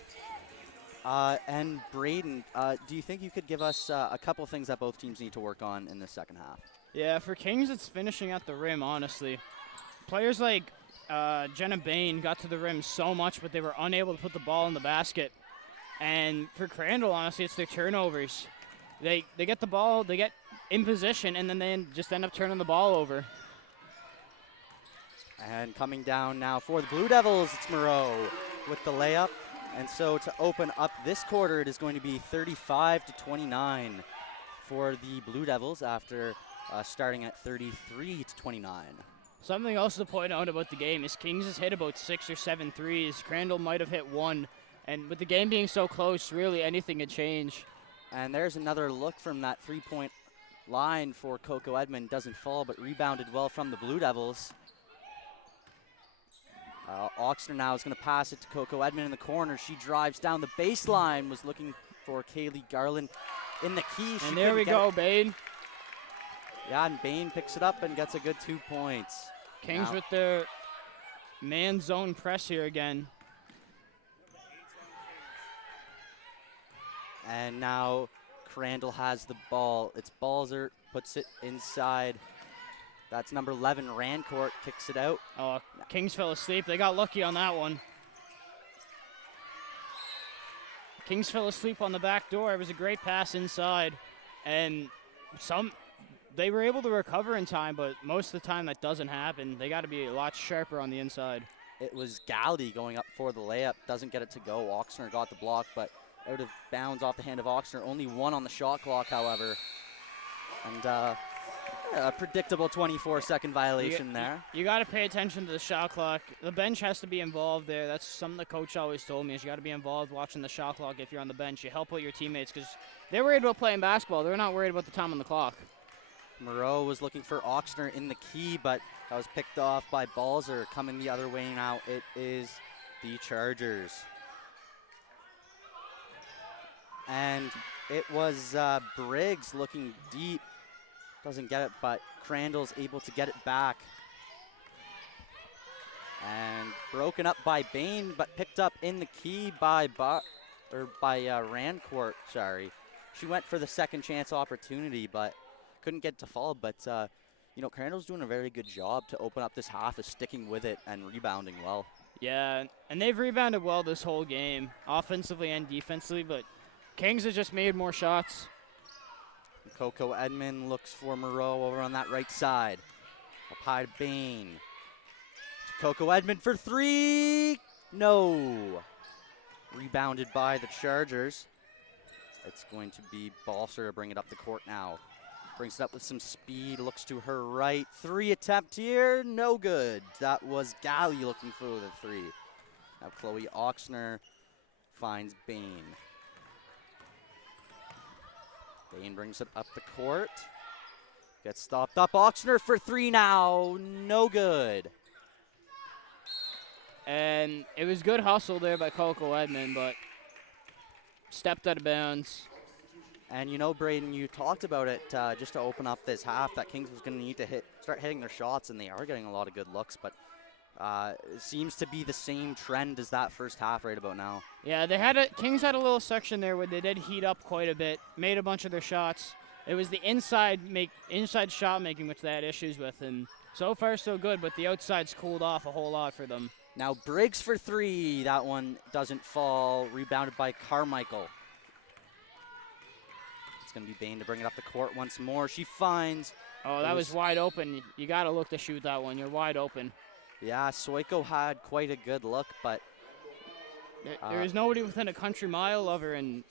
And Braden, do you think you could give us a couple things that both teams need to work on in the second half? Yeah, for Kings, it's finishing at the rim, honestly. Players like Jenna Bain got to the rim so much, but they were unable to put the ball in the basket. And for Crandall, honestly, it's their turnovers. They get the ball, they get in position, and then they just end up turning the ball over. And coming down now for the Blue Devils, it's Moreau with the layup. And so to open up this quarter, it is going to be 35-29 for the Blue Devils after starting at 33-29. Something else to point out about the game is Kings has hit about 6 or 7 threes. Crandall might have hit 1. And with the game being so close, really anything could change. And there's another look from that three-point line for Coco Edmond. Doesn't fall, but rebounded well from the Blue Devils. Oxner now is going to pass it to Coco Edmond in the corner. She drives down the baseline, was looking for Kaylee Garland in the key. And there we go, Bain. Yeah, and Bain picks it up and gets a good 2 points. Kings with their man zone press here again. And now Crandall has the ball. It's Balzer, puts it inside. That's number 11, Rancourt, kicks it out. Oh, Kings fell asleep. They got lucky on that one. Kings fell asleep on the back door. It was a great pass inside. And they were able to recover in time, but most of the time that doesn't happen. They got to be a lot sharper on the inside. It was Galley going up for the layup. Doesn't get it to go. Oxner got the block, but out of bounds off the hand of Oxner. Only 1 on the shot clock, however. And a predictable 24-second violation there. You got to pay attention to the shot clock. The bench has to be involved there. That's something the coach always told me, is you got to be involved watching the shot clock if you're on the bench. You help out your teammates because they're worried about playing basketball. They're not worried about the time on the clock. Moreau was looking for Oxner in the key, but that was picked off by Balzer. Coming the other way now, it is the Chargers. And it was Briggs looking deep. Doesn't get it, but Crandall's able to get it back. And broken up by Bain, but picked up in the key by Rancourt, sorry. She went for the second chance opportunity, but couldn't get to fall. But, Crandall's doing a very good job to open up this half, is sticking with it and rebounding well. Yeah, and they've rebounded well this whole game, offensively and defensively, but Kings have just made more shots. Coco Edmond looks for Moreau over on that right side. Up high to Bain. Coco Edmond for 3. No. Rebounded by the Chargers. It's going to be Balser to bring it up the court now. Brings it up with some speed, looks to her right. 3 attempt here, no good. That was Galley looking for the 3. Now Chloe Oxner finds Bain. Bain brings it up the court. Gets stopped up. Oxner for 3 now. No good. And it was good hustle there by Coco Edmond, but stepped out of bounds. And Braden, you talked about it just to open up this half, that Kings was going to need to start hitting their shots, and they are getting a lot of good looks, but it seems to be the same trend as that first half right about now. Yeah, Kings had a little section there where they did heat up quite a bit, made a bunch of their shots. It was the inside shot making which they had issues with, and so far so good, but the outside's cooled off a whole lot for them. Now Briggs for 3. That one doesn't fall. Rebounded by Carmichael. It's going to be Bain to bring it up the court once more. She finds. Oh, that was wide open. You got to look to shoot that one. You're wide open. Yeah, Soiko had quite a good look, but there was nobody within a country mile of her, and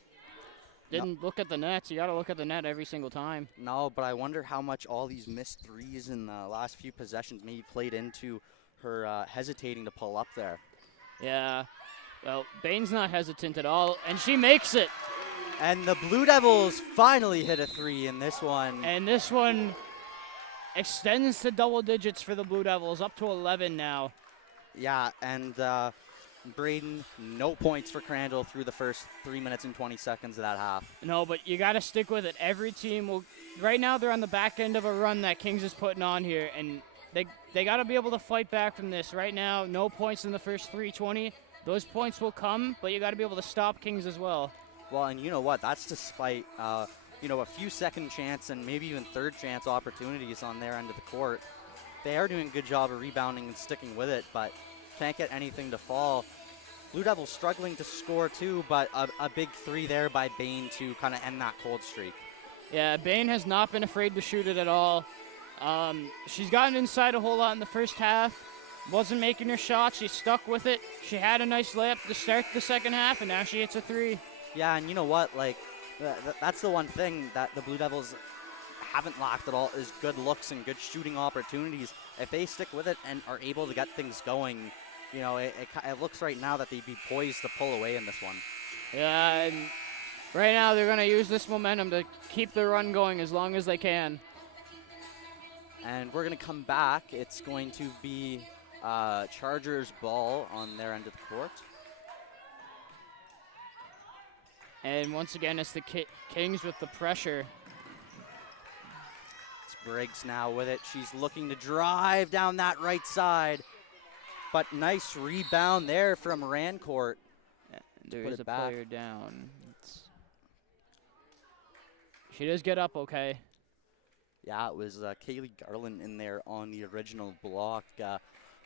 didn't look at the nets. You got to look at the net every single time. No, but I wonder how much all these missed threes in the last few possessions maybe played into her hesitating to pull up there. Yeah, well, Bain's not hesitant at all, and she makes it. And the Blue Devils finally hit a 3 in this one. And this one extends to double digits for the Blue Devils, up to 11 now. Yeah, and Braden, no points for Crandall through the first 3 minutes and 20 seconds of that half. No, but you got to stick with it. Every team will. Right now, they're on the back end of a run that Kings is putting on here, and they got to be able to fight back from this. Right now, no points in the first 3:20. Those points will come, but you got to be able to stop Kings as well. Well, and you know what? That's despite a few second chance and maybe even third chance opportunities on their end of the court. They are doing a good job of rebounding and sticking with it, but can't get anything to fall. Blue Devils struggling to score too, but a big three there by Bain to kind of end that cold streak. Yeah, Bain has not been afraid to shoot it at all. She's gotten inside a whole lot in the first half. Wasn't making her shots. She stuck with it. She had a nice layup to start the second half, and now she hits a three. Yeah, and you know what? Like, that's the one thing that the Blue Devils haven't lacked at all is good looks and good shooting opportunities. If they stick with it and are able to get things going, it looks right now that they'd be poised to pull away in this one. Yeah, and right now they're going to use this momentum to keep the run going as long as they can. And we're going to come back. It's going to be Chargers ball on their end of the court. And once again, it's the Kings with the pressure. It's Briggs now with it. She's looking to drive down that right side. But nice rebound there from Rancourt. Yeah, there is a player down. She does get up okay. Yeah, it was Kaylee Garland in there on the original block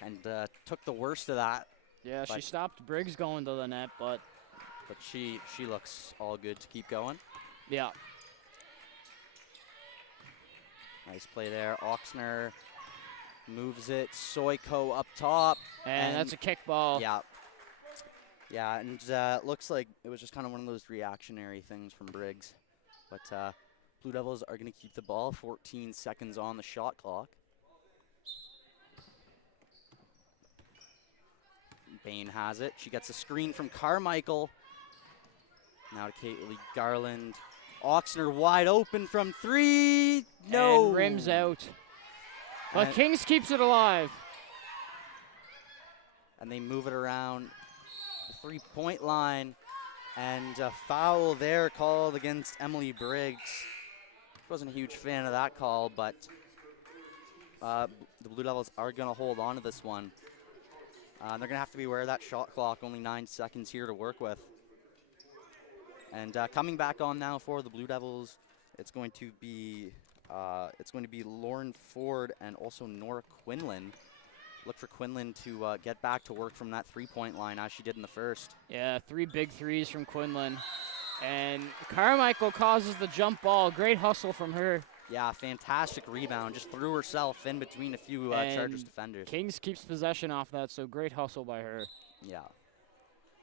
and took the worst of that. Yeah, she stopped Briggs going to the net, but she looks all good to keep going. Yeah. Nice play there. Oxner moves it. Soiko up top. And that's a kick ball. Yeah. Yeah, and it looks like it was just kind of one of those reactionary things from Briggs. But Blue Devils are going to keep the ball. 14 seconds on the shot clock. Bain has it. She gets a screen from Carmichael. Now to Kaylee Garland. Oxner wide open from three. No. And rims out. But Kings keeps it alive. And they move it around the 3-point line. And a foul there called against Emily Briggs. Wasn't a huge fan of that call, but the Blue Devils are going to hold on to this one. They're going to have to be aware of that shot clock. Only 9 seconds here to work with. And coming back on now for the Blue Devils, it's going to be Lauren Ford and also Nora Quinlan. Look for Quinlan to get back to work from that 3-point line as she did in the first. Yeah, 3 big threes from Quinlan. And Carmichael causes the jump ball. Great hustle from her. Yeah, fantastic rebound. Just threw herself in between a few Chargers defenders. Kings keeps possession off that, so great hustle by her. Yeah.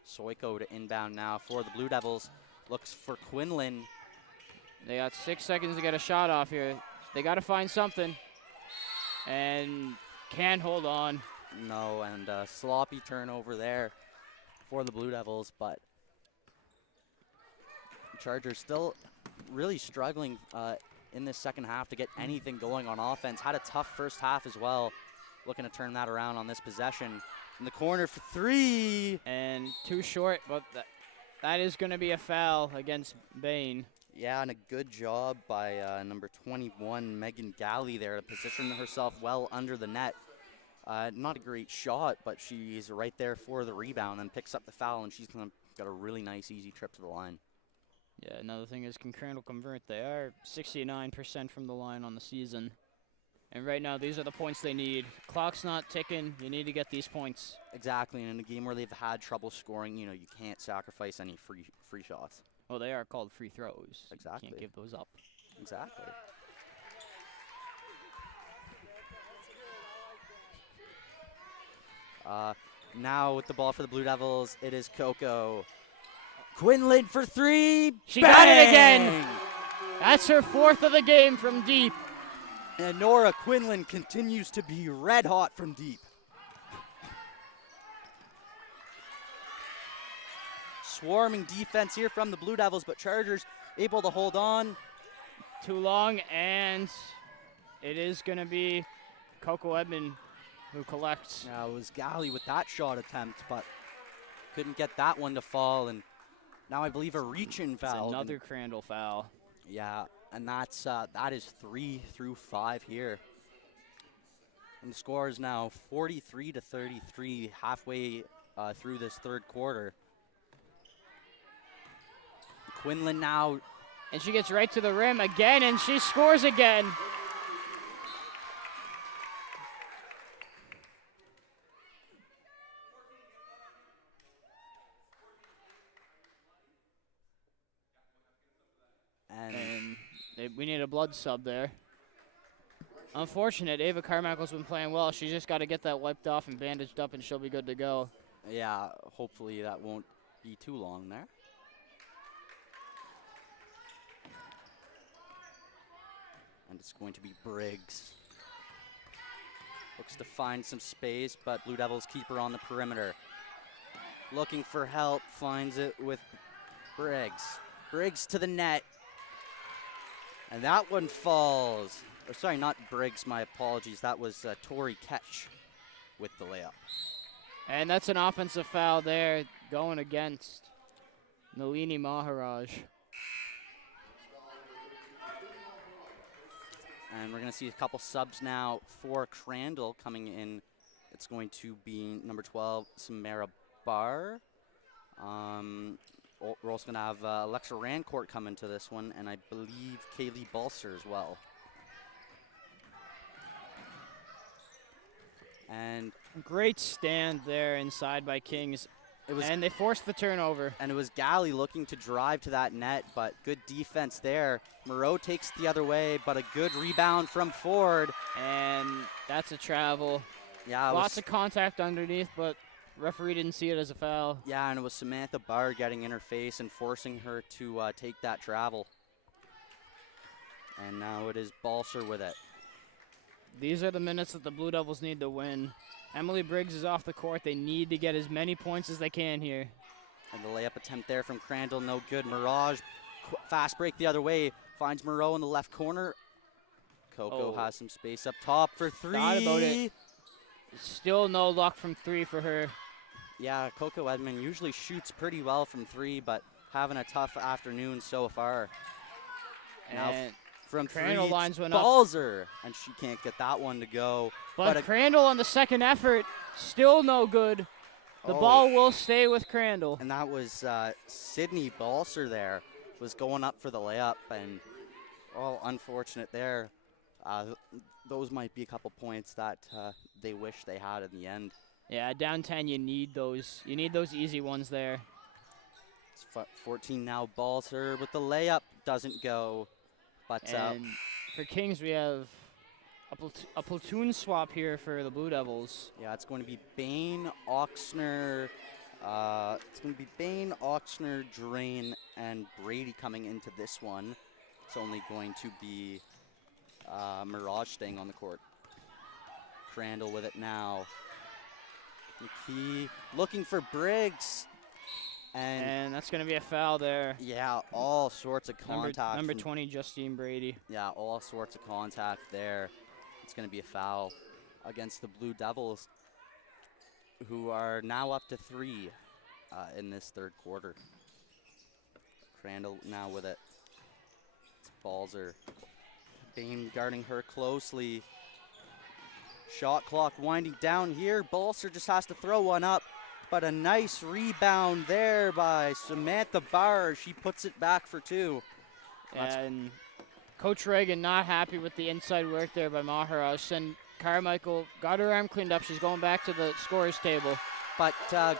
Soiko to inbound now for the Blue Devils. Looks for Quinlan. They got 6 seconds to get a shot off here. They got to find something. And can't hold on. No, and a sloppy turnover there for the Blue Devils, but Chargers still really struggling in this second half to get anything going on offense. Had a tough first half as well. Looking to turn that around on this possession. In the corner for 3. And too short, but that is going to be a foul against Bain. Yeah, and a good job by number 21, Megan Galley there to position herself well under the net. Not a great shot, but she's right there for the rebound and picks up the foul, and she's got a really nice, easy trip to the line. Yeah, another thing is, can Crandall convert? They are 69% from the line on the season. And right now, these are the points they need. Clock's not ticking. You need to get these points. Exactly, and in a game where they've had trouble scoring, you can't sacrifice any free shots. Well, they are called free throws. Exactly. You can't give those up. Exactly. Now with the ball for the Blue Devils, it is Coco. Quinlan for 3. She Bang! got it again. That's her 4th of the game from deep. And Nora Quinlan continues to be red hot from deep. Swarming defense here from the Blue Devils, but Chargers able to hold on. Too long, and it is going to be Coco Edmond who collects. Now it was Galley with that shot attempt, but couldn't get that one to fall, and now I believe a reach-in foul. Another Crandall foul. Yeah, and that's that is 3 through 5 here. And the score is now 43-33, halfway through this third quarter. Quinlan now. And she gets right to the rim again, and she scores again. And we need a blood sub there. Unfortunate, Ava Carmichael's been playing well. She's just got to get that wiped off and bandaged up, and she'll be good to go. Yeah, hopefully that won't be too long there. And it's going to be Briggs. Looks to find some space, but Blue Devils keep her on the perimeter. Looking for help, finds it with Briggs. Briggs to the net. And that one falls. Or sorry, not Briggs, my apologies. That was Tori Ketch with the layup. And that's an offensive foul there going against Nalini Maharaj. And we're going to see a couple subs now for Crandall coming in. It's going to be number 12, Samara Barr. We're also going to have Alexa Rancourt come into this one, and I believe Kaylee Balser as well. And great stand there inside by Kings. And they forced the turnover. And it was Galley looking to drive to that net, but good defense there. Moreau takes the other way, but a good rebound from Ford. And that's a travel. Yeah, lots of contact underneath, but referee didn't see it as a foul. Yeah, and it was Samantha Barr getting in her face and forcing her to take that travel. And now it is Balser with it. These are the minutes that the Blue Devils need to win. Emily Briggs is off the court. They need to get as many points as they can here. And the layup attempt there from Crandall, no good. Mirage, fast break the other way, finds Moreau in the left corner. Coco has some space up top for three. Thought about it. Still no luck from three for her. Yeah, Coco Edmond usually shoots pretty well from three, but having a tough afternoon so far. And now from Crandall three, lines went Balser, and she can't get that one to go. But Crandall on the second effort, still no good. The ball will stay with Crandall. And that was Sydney Balser there, was going up for the layup, and unfortunate there. Those might be a couple points that they wish they had in the end. Yeah, down 10, you need those. You need those easy ones there. It's 14 now. Balser with the layup doesn't go. But and for Kings, we have a platoon swap here for the Blue Devils. Yeah, it's going to be Bain, Oxner. It's going to be Bain, Oxner, Drain, and Brady coming into this one. It's only going to be Mirage staying on the court. Crandall with it now. McKee looking for Briggs. And that's going to be a foul there. Yeah, all sorts of contact. Number 20, Justine Brady. Yeah, all sorts of contact there. It's going to be a foul against the Blue Devils, who are now up to 3 in this third quarter. Crandall now with it. It's Balser. Bain guarding her closely. Shot clock winding down here. Balser just has to throw one up. But a nice rebound there by Samantha Barr. She puts it back for 2. And Coach Reagan not happy with the inside work there by Maharaj. And Carmichael got her arm cleaned up. She's going back to the scorer's table. But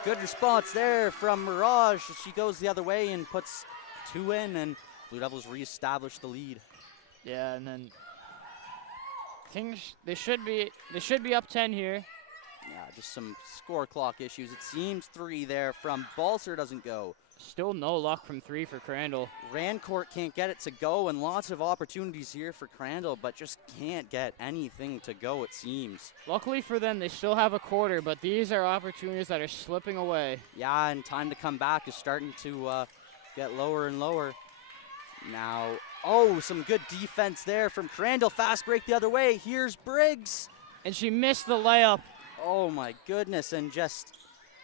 good response there from Mirage. She goes the other way and puts 2 in, and Blue Devils reestablish the lead. Yeah, and then Kings, they should be up 10 here. Yeah, just some score clock issues. It seems 3 there from Balser doesn't go. Still no luck from 3 for Crandall. Rancourt can't get it to go, and lots of opportunities here for Crandall, but just can't get anything to go, it seems. Luckily for them, they still have a quarter, but these are opportunities that are slipping away. Yeah, and time to come back is starting to get lower and lower. Now, some good defense there from Crandall. Fast break the other way. Here's Briggs. And she missed the layup. Oh my goodness, and just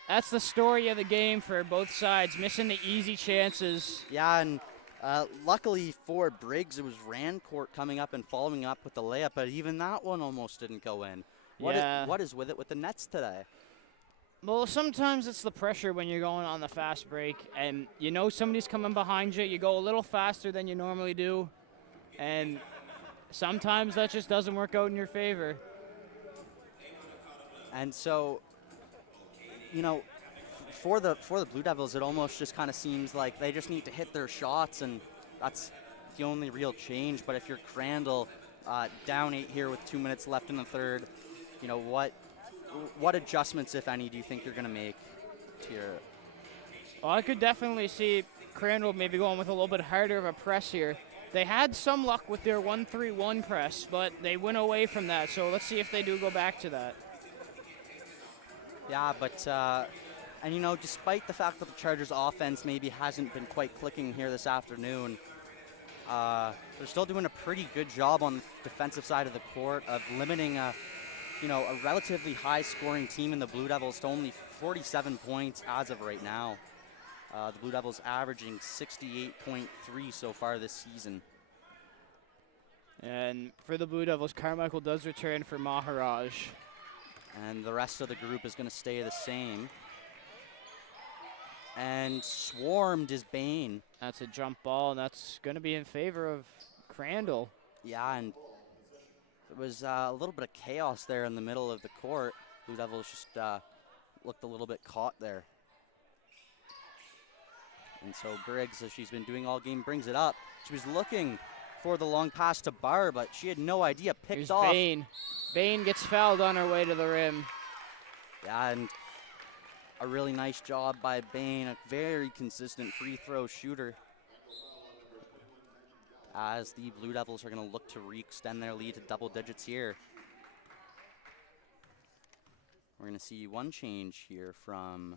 That's the story of the game for both sides, missing the easy chances. Yeah, and luckily for Briggs, it was Rancourt coming up and following up with the layup, but even that one almost didn't go in. What is with it with the Nets today? Well, sometimes it's the pressure when you're going on the fast break, and you know somebody's coming behind you. You go a little faster than you normally do, and sometimes that just doesn't work out in your favor. And so, you know, for the Blue Devils, it almost just kind of seems like they just need to hit their shots, and that's the only real change. But if you're Crandall, down 8 here with 2 minutes left in the third, you know, what adjustments, if any, do you think you're going to make to your... Well, I could definitely see Crandall maybe going with a little bit harder of a press here. They had some luck with their 1-3-1 press, but they went away from that. So let's see if they do go back to that. Yeah, but, and you know, despite the fact that the Chargers' offense maybe hasn't been quite clicking here this afternoon, they're still doing a pretty good job on the defensive side of the court of limiting a relatively high-scoring team in the Blue Devils to only 47 points as of right now. The Blue Devils averaging 68.3 so far this season. And for the Blue Devils, Carmichael does return for Maharaj. And the rest of the group is going to stay the same. And swarmed is Bain. That's a jump ball, and that's going to be in favor of Crandall. Yeah, and there was a little bit of chaos there in the middle of the court. Blue Devils just looked a little bit caught there. And so Briggs, as she's been doing all game, brings it up. She was looking for the long pass to Barr, but she had no idea. Picked off. Bain. Bain gets fouled on her way to the rim. Yeah, and a really nice job by Bain, a very consistent free throw shooter. As the Blue Devils are going to look to re-extend their lead to double digits here. We're going to see one change here from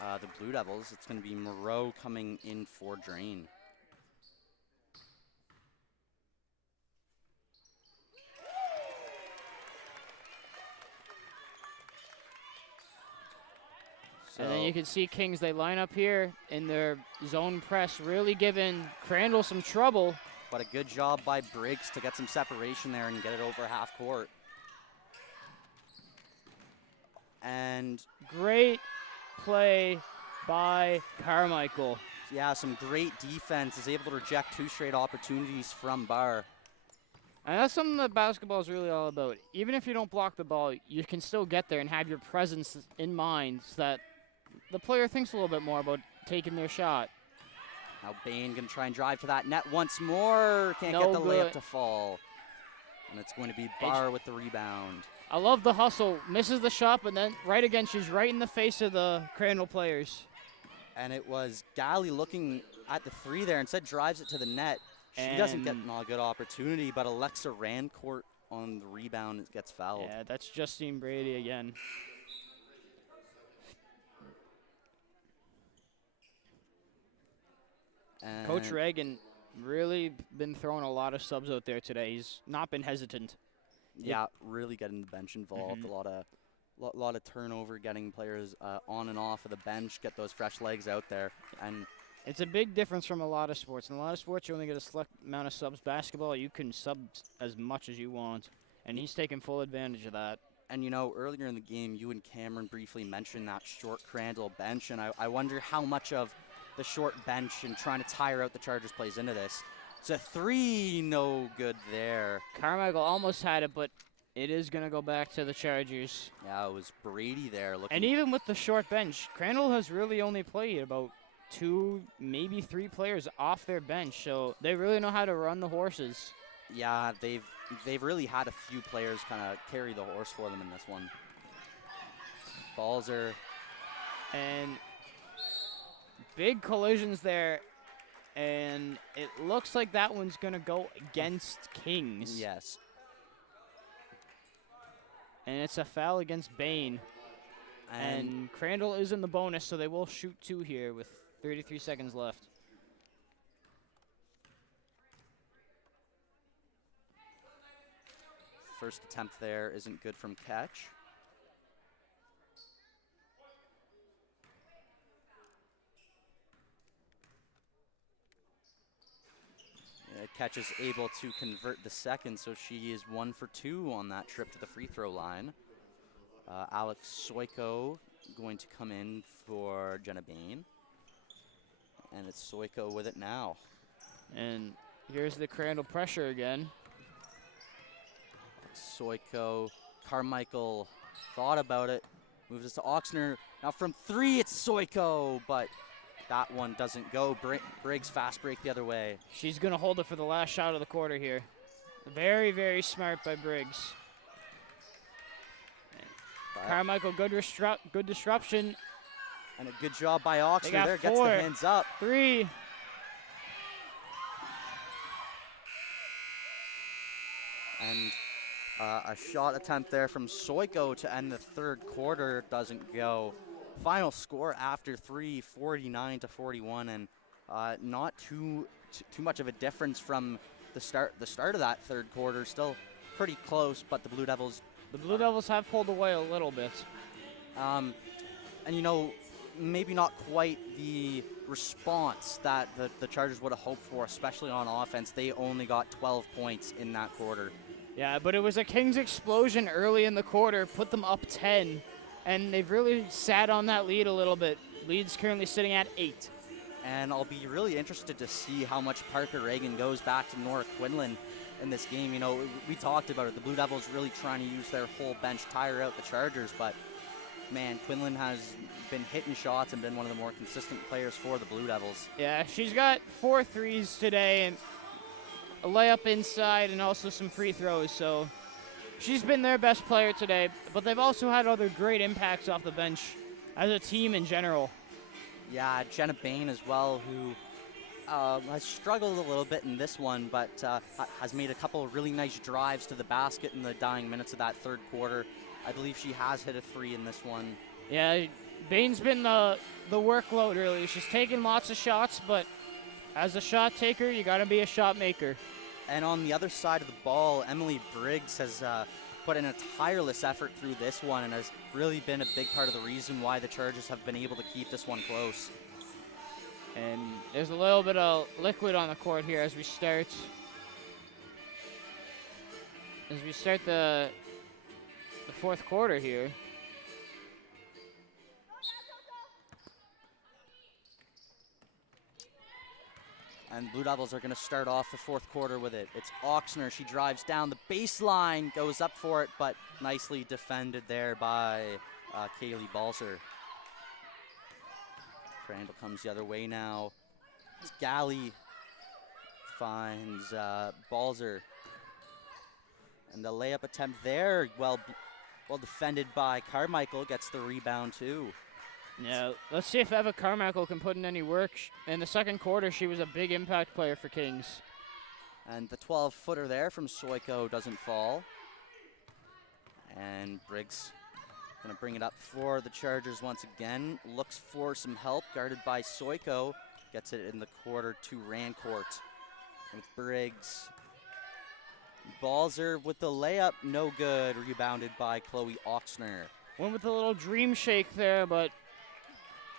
the Blue Devils. It's going to be Moreau coming in for Drain. And then you can see Kings, they line up here in their zone press, really giving Crandall some trouble. But a good job by Briggs to get some separation there and get it over half court. And great play by Carmichael. Yeah, some great defense. Is able to reject 2 straight opportunities from Barr. And that's something that basketball is really all about. Even if you don't block the ball, you can still get there and have your presence in mind so that the player thinks a little bit more about taking their shot. Now Bain going to try and drive to that net once more. Can't get the layup to fall. And it's going to be Barr with the rebound. I love the hustle. Misses the shot, but then right again, she's right in the face of the Crandall players. And it was Galley looking at the 3 there. Instead drives it to the net. She doesn't get a good opportunity, but Alexa Rancourt on the rebound gets fouled. Yeah, that's Justine Brady again. And Coach Reagan really been throwing a lot of subs out there today. He's not been hesitant. Yeah, really getting the bench involved. A lot of turnover, getting players on and off of the bench, get those fresh legs out there. And it's a big difference from a lot of sports. In a lot of sports, you only get a select amount of subs. Basketball, you can sub as much as you want, and he's taking full advantage of that. And, you know, earlier in the game, you and Cameron briefly mentioned that short Crandall bench, and I wonder how much of the short bench and trying to tire out the Chargers plays into this. It's a 3, no good there. Carmichael almost had it, but it is going to go back to the Chargers. Yeah, it was Brady there looking. And even with the short bench, Crandall has really only played about 2, maybe 3 players off their bench, so they really know how to run the horses. Yeah, they've really had a few players kind of carry the horse for them in this one. Balzer. And big collisions there, and it looks like that one's going to go against Kings. Yes. And it's a foul against Bain. And Crandall is in the bonus, so they will shoot 2 here with 33 seconds left. First attempt there isn't good from catch. Ketch is able to convert the second, so she is 1 for 2 on that trip to the free throw line. Alex Soiko going to come in for Jenna Bain. And it's Soiko with it now. And here's the Crandall pressure again. Soiko, Carmichael thought about it, moves it to Oxner. Now from 3, it's Soiko, but that one doesn't go. Briggs fast break the other way. She's going to hold it for the last shot of the quarter here. Very, very smart by Briggs. Carmichael, good disruption. And a good job by Oxner there, 4. gets the hands up. 3. And a shot attempt there from Soiko to end the third quarter doesn't go. Final score after 3, 49-41, and not too much of a difference from the start of that third quarter. Still pretty close, but the Blue Devils have pulled away a little bit. And you know, maybe not quite the response that the Chargers would have hoped for, especially on offense. They only got 12 points in that quarter. Yeah, but it was a Kings explosion early in the quarter, put them up 10, and they've really sat on that lead a little bit. Lead's currently sitting at 8. And I'll be really interested to see how much Parker Reagan goes back to Nora Quinlan in this game. You know, we talked about it. The Blue Devils really trying to use their whole bench, tire out the Chargers, but man, Quinlan has been hitting shots and been one of the more consistent players for the Blue Devils. Yeah, she's got 4 threes today and a layup inside and also some free throws, so she's been their best player today, but they've also had other great impacts off the bench as a team in general. Yeah, Jenna Bain as well, who has struggled a little bit in this one, but has made a couple of really nice drives to the basket in the dying minutes of that third quarter. I believe she has hit a 3 in this one. Yeah, Bain's been the workload, really. She's taken lots of shots, but as a shot taker, you got to be a shot maker. And on the other side of the ball, Emily Briggs has put in a tireless effort through this one and has really been a big part of the reason why the Chargers have been able to keep this one close. And there's a little bit of liquid on the court here as we start. The fourth quarter here. And Blue Devils are going to start off the fourth quarter with it. It's Oxner. She drives down the baseline, goes up for it, but nicely defended there by Kaylee Balser. Crandall comes the other way now. Galley finds Balser. And the layup attempt there, well defended by Carmichael, gets the rebound too. Yeah, let's see if Eva Carmichael can put in any work. In the second quarter, she was a big impact player for Kings. And the 12-footer there from Soiko doesn't fall. And Briggs gonna bring it up for the Chargers once again. Looks for some help, guarded by Soiko. Gets it in the quarter to Rancourt with Briggs. Balser with the layup, no good. Rebounded by Chloe Oxner. Went with a little dream shake there, but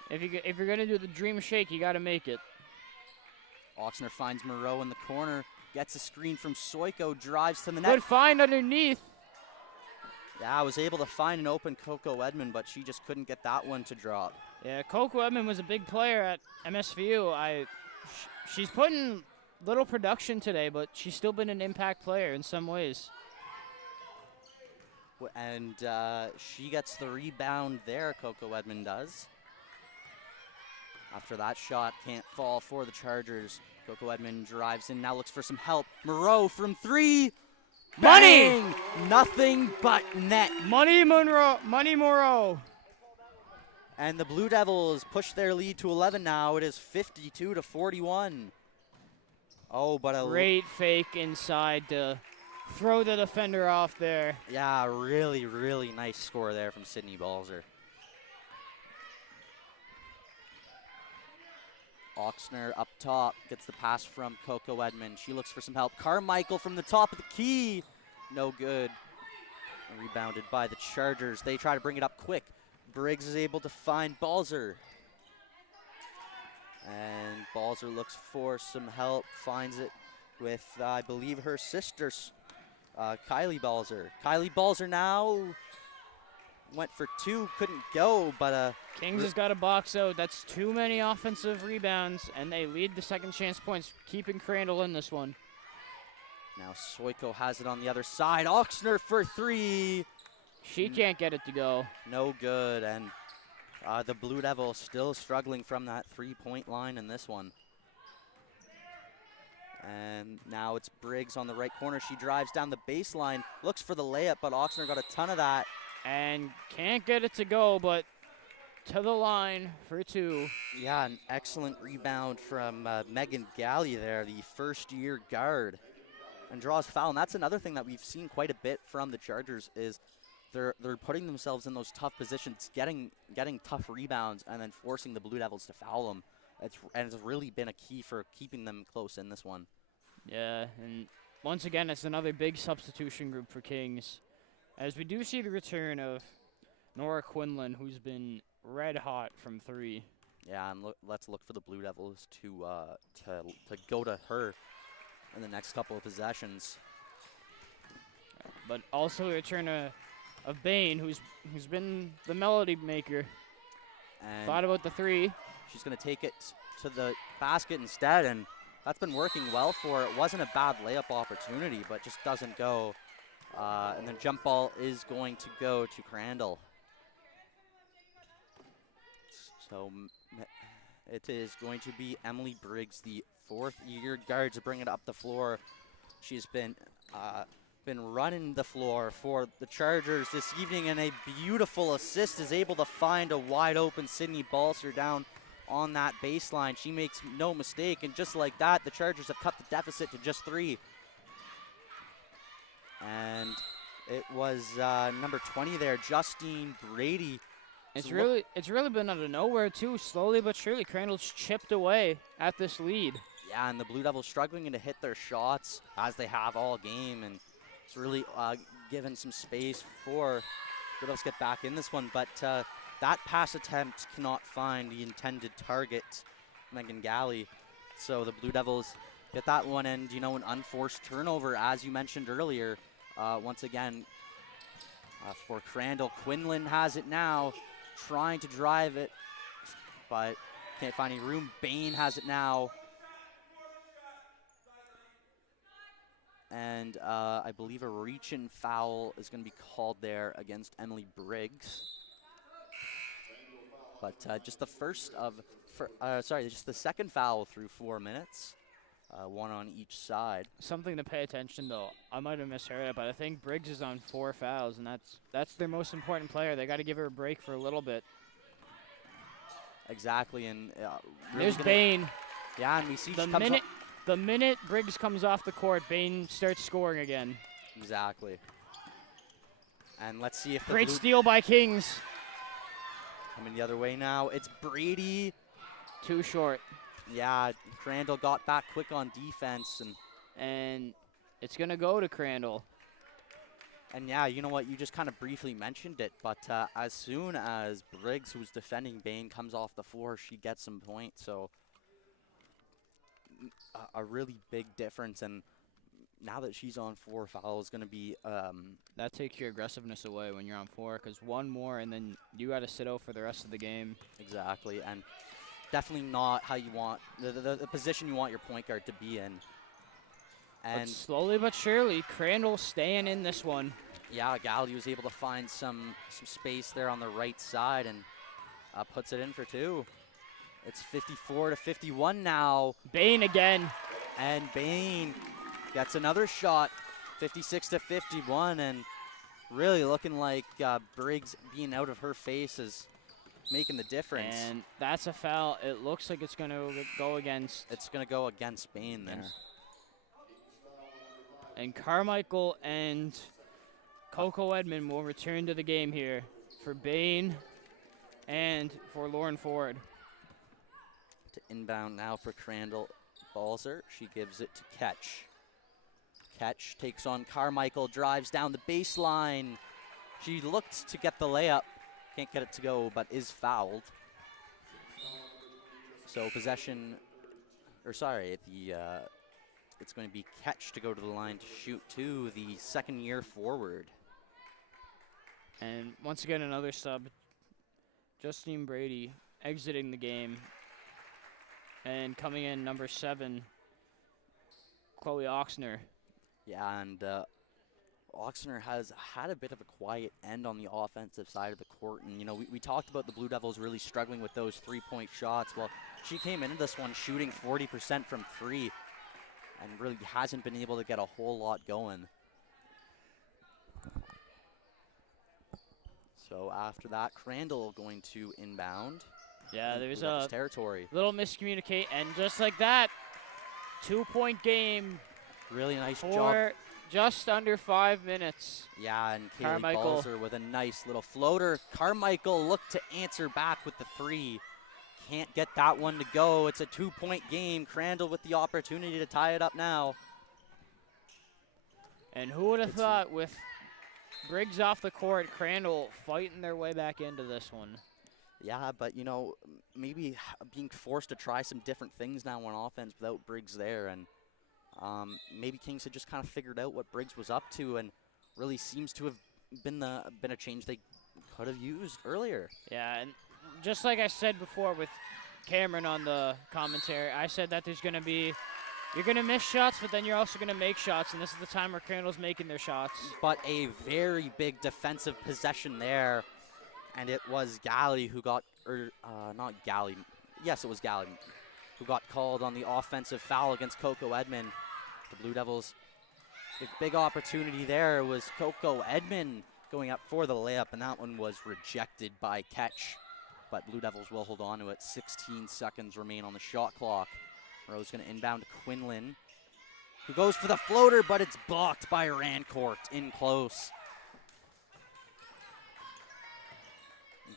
if you're gonna do the dream shake, you gotta make it. Oxner finds Moreau in the corner, gets a screen from Soiko, drives to the net. Good find underneath. Yeah, I was able to find an open Coco Edmond, but she just couldn't get that one to drop. Yeah, Coco Edmond was a big player at MSVU. She's putting little production today, but she's still been an impact player in some ways. And she gets the rebound there, Coco Edmond does. After that shot can't fall for the Chargers. Coco Edmond drives in, now looks for some help. Moreau from 3. Money! Bang! Nothing but net. Money Moreau. And the Blue Devils push their lead to 11 now. It is 52-41. Oh, but a great fake inside to throw the defender off there. Yeah, really, really nice score there from Sydney Balser. Oxner up top gets the pass from Coco Edmond. She looks for some help. Carmichael from the top of the key. No good. Rebounded by the Chargers. They try to bring it up quick. Briggs is able to find Balser. And Balser looks for some help, finds it with, I believe, her sister, Kylie Balzer. Kylie Balzer now went for 2, couldn't go, but Kings has got a box out. That's too many offensive rebounds, and they lead the second chance points, keeping Crandall in this one. now Soiko has it on the other side. Oxner for 3. She can't get it to go. No good, and the Blue Devils still struggling from that 3-point line in this one. And now it's Briggs on the right corner. She drives down the baseline, looks for the layup, but Oxner got a ton of that. And can't get it to go, but to the line for 2. Yeah, an excellent rebound from Megan Galley there, the first-year guard, and draws foul. And that's another thing that we've seen quite a bit from the Chargers is they're putting themselves in those tough positions, getting tough rebounds, and then forcing the Blue Devils to foul them. It's really been a key for keeping them close in this one. Yeah, and once again, it's another big substitution group for Kings, as we do see the return of Nora Quinlan, who's been red hot from 3. Yeah, and let's look for the Blue Devils to go to her in the next couple of possessions. But also the return of Bain, who's been the melody maker. And Thought about the 3. she's going to take it to the basket instead, and that's been working well for her. It wasn't a bad layup opportunity, but just doesn't go. And then jump ball is going to go to Crandall. So it is going to be Emily Briggs, the 4th-year guard, to bring it up the floor. She's been running the floor for the Chargers this evening, and a beautiful assist, is able to find a wide-open Sydney Balser down on that baseline. She makes no mistake, and just like that, the Chargers have cut the deficit to just 3. And it was number 20 there, Justine Brady. It's really been out of nowhere too. Slowly but surely, Crandall's chipped away at this lead. Yeah, and the Blue Devils struggling to hit their shots as they have all game, and it's really given some space for Blue Devils to get back in this one. But that pass attempt cannot find the intended target, Megan Galley. So the Blue Devils get that one, and an unforced turnover, as you mentioned earlier. Once again, for Crandall, Quinlan has it now, trying to drive it, but can't find any room. Bain has it now. And I believe a reach-in foul is going to be called there against Emily Briggs. But just the just the second foul through 4 minutes. One on each side. Something to pay attention though. I might have misheard it, but I think Briggs is on 4 fouls, and that's their most important player. They got to give her a break for a little bit. Exactly, and really there's Bain. Yeah, and we see The minute Briggs comes off the court, Bain starts scoring again. Exactly. And let's see if the Great steal by Kings. Coming the other way now. It's Brady. Too short. Yeah, Crandall got back quick on defense, and it's going to go to Crandall. And yeah, you know what? You just kind of briefly mentioned it, but as soon as Briggs, who's defending Bain, comes off the floor, she gets some points. So a really big difference. And now that she's on 4 fouls, going to be that takes your aggressiveness away when you're on 4, because one more and then you got to sit out for the rest of the game. Exactly, and definitely not how you want the position you want your point guard to be in. And but slowly but surely, Crandall staying in this one. Yeah, Galley was able to find some space there on the right side and puts it in for 2. It's 54-51 now. Bain again. And Bain gets another shot, 56-51, and really looking like Briggs being out of her face is making the difference. And that's a foul. It looks like it's going to go against. It's going to go against Bain there. And Carmichael and Coco Edmond will return to the game here for Bain and for Lauren Ford. To inbound now for Crandall Balzer. She gives it to Ketch. Ketch takes on Carmichael, drives down the baseline. She looked to get the layup. Can't get it to go, but is fouled. So possession, or sorry, it's going to be Ketch to go to the line to shoot two, the second-year forward. And once again, another sub. Justine Brady exiting the game. And coming in, number 7, Chloe Oxner. Yeah, and Oxner has had a bit of a quiet end on the offensive side of the court. And, you know, we talked about the Blue Devils really struggling with those three-point shots. Well, she came into this one shooting 40% from three and really hasn't been able to get a whole lot going. So after that, Crandall going to inbound. Yeah, there's Blue Devils a territory. little miscommunicate, and just like that, 2-point game Really nice for job. just under 5 minutes. Yeah, and Kaylee Carmichael. Balzer with a nice little floater. Carmichael looked to answer back with the three. Can't get that one to go. It's a 2-point game. Crandall with the opportunity to tie it up now. And who would have thought, with Briggs off the court, Crandall fighting their way back into this one. Yeah, but, you know, maybe being forced to try some different things now on offense without Briggs there. And maybe Kings had just kind of figured out what Briggs was up to, and really seems to have been a change they could have used earlier. Yeah, and just like I said before with Cameron on the commentary, I said that there's going to be, you're going to miss shots, but then you're also going to make shots, and this is the time where Crandall's making their shots. But a very big defensive possession there, and it was Galley who got, not Galley, yes, it was Galley, who got called on the offensive foul against Coco Edmond. The Blue Devils, the big opportunity there was Coco Edmond going up for the layup, and that one was rejected by Ketch. But Blue Devils will hold on to it. 16 seconds remain on the shot clock. Rose going to inbound to Quinlan, who goes for the floater, but it's blocked by Rancourt in close.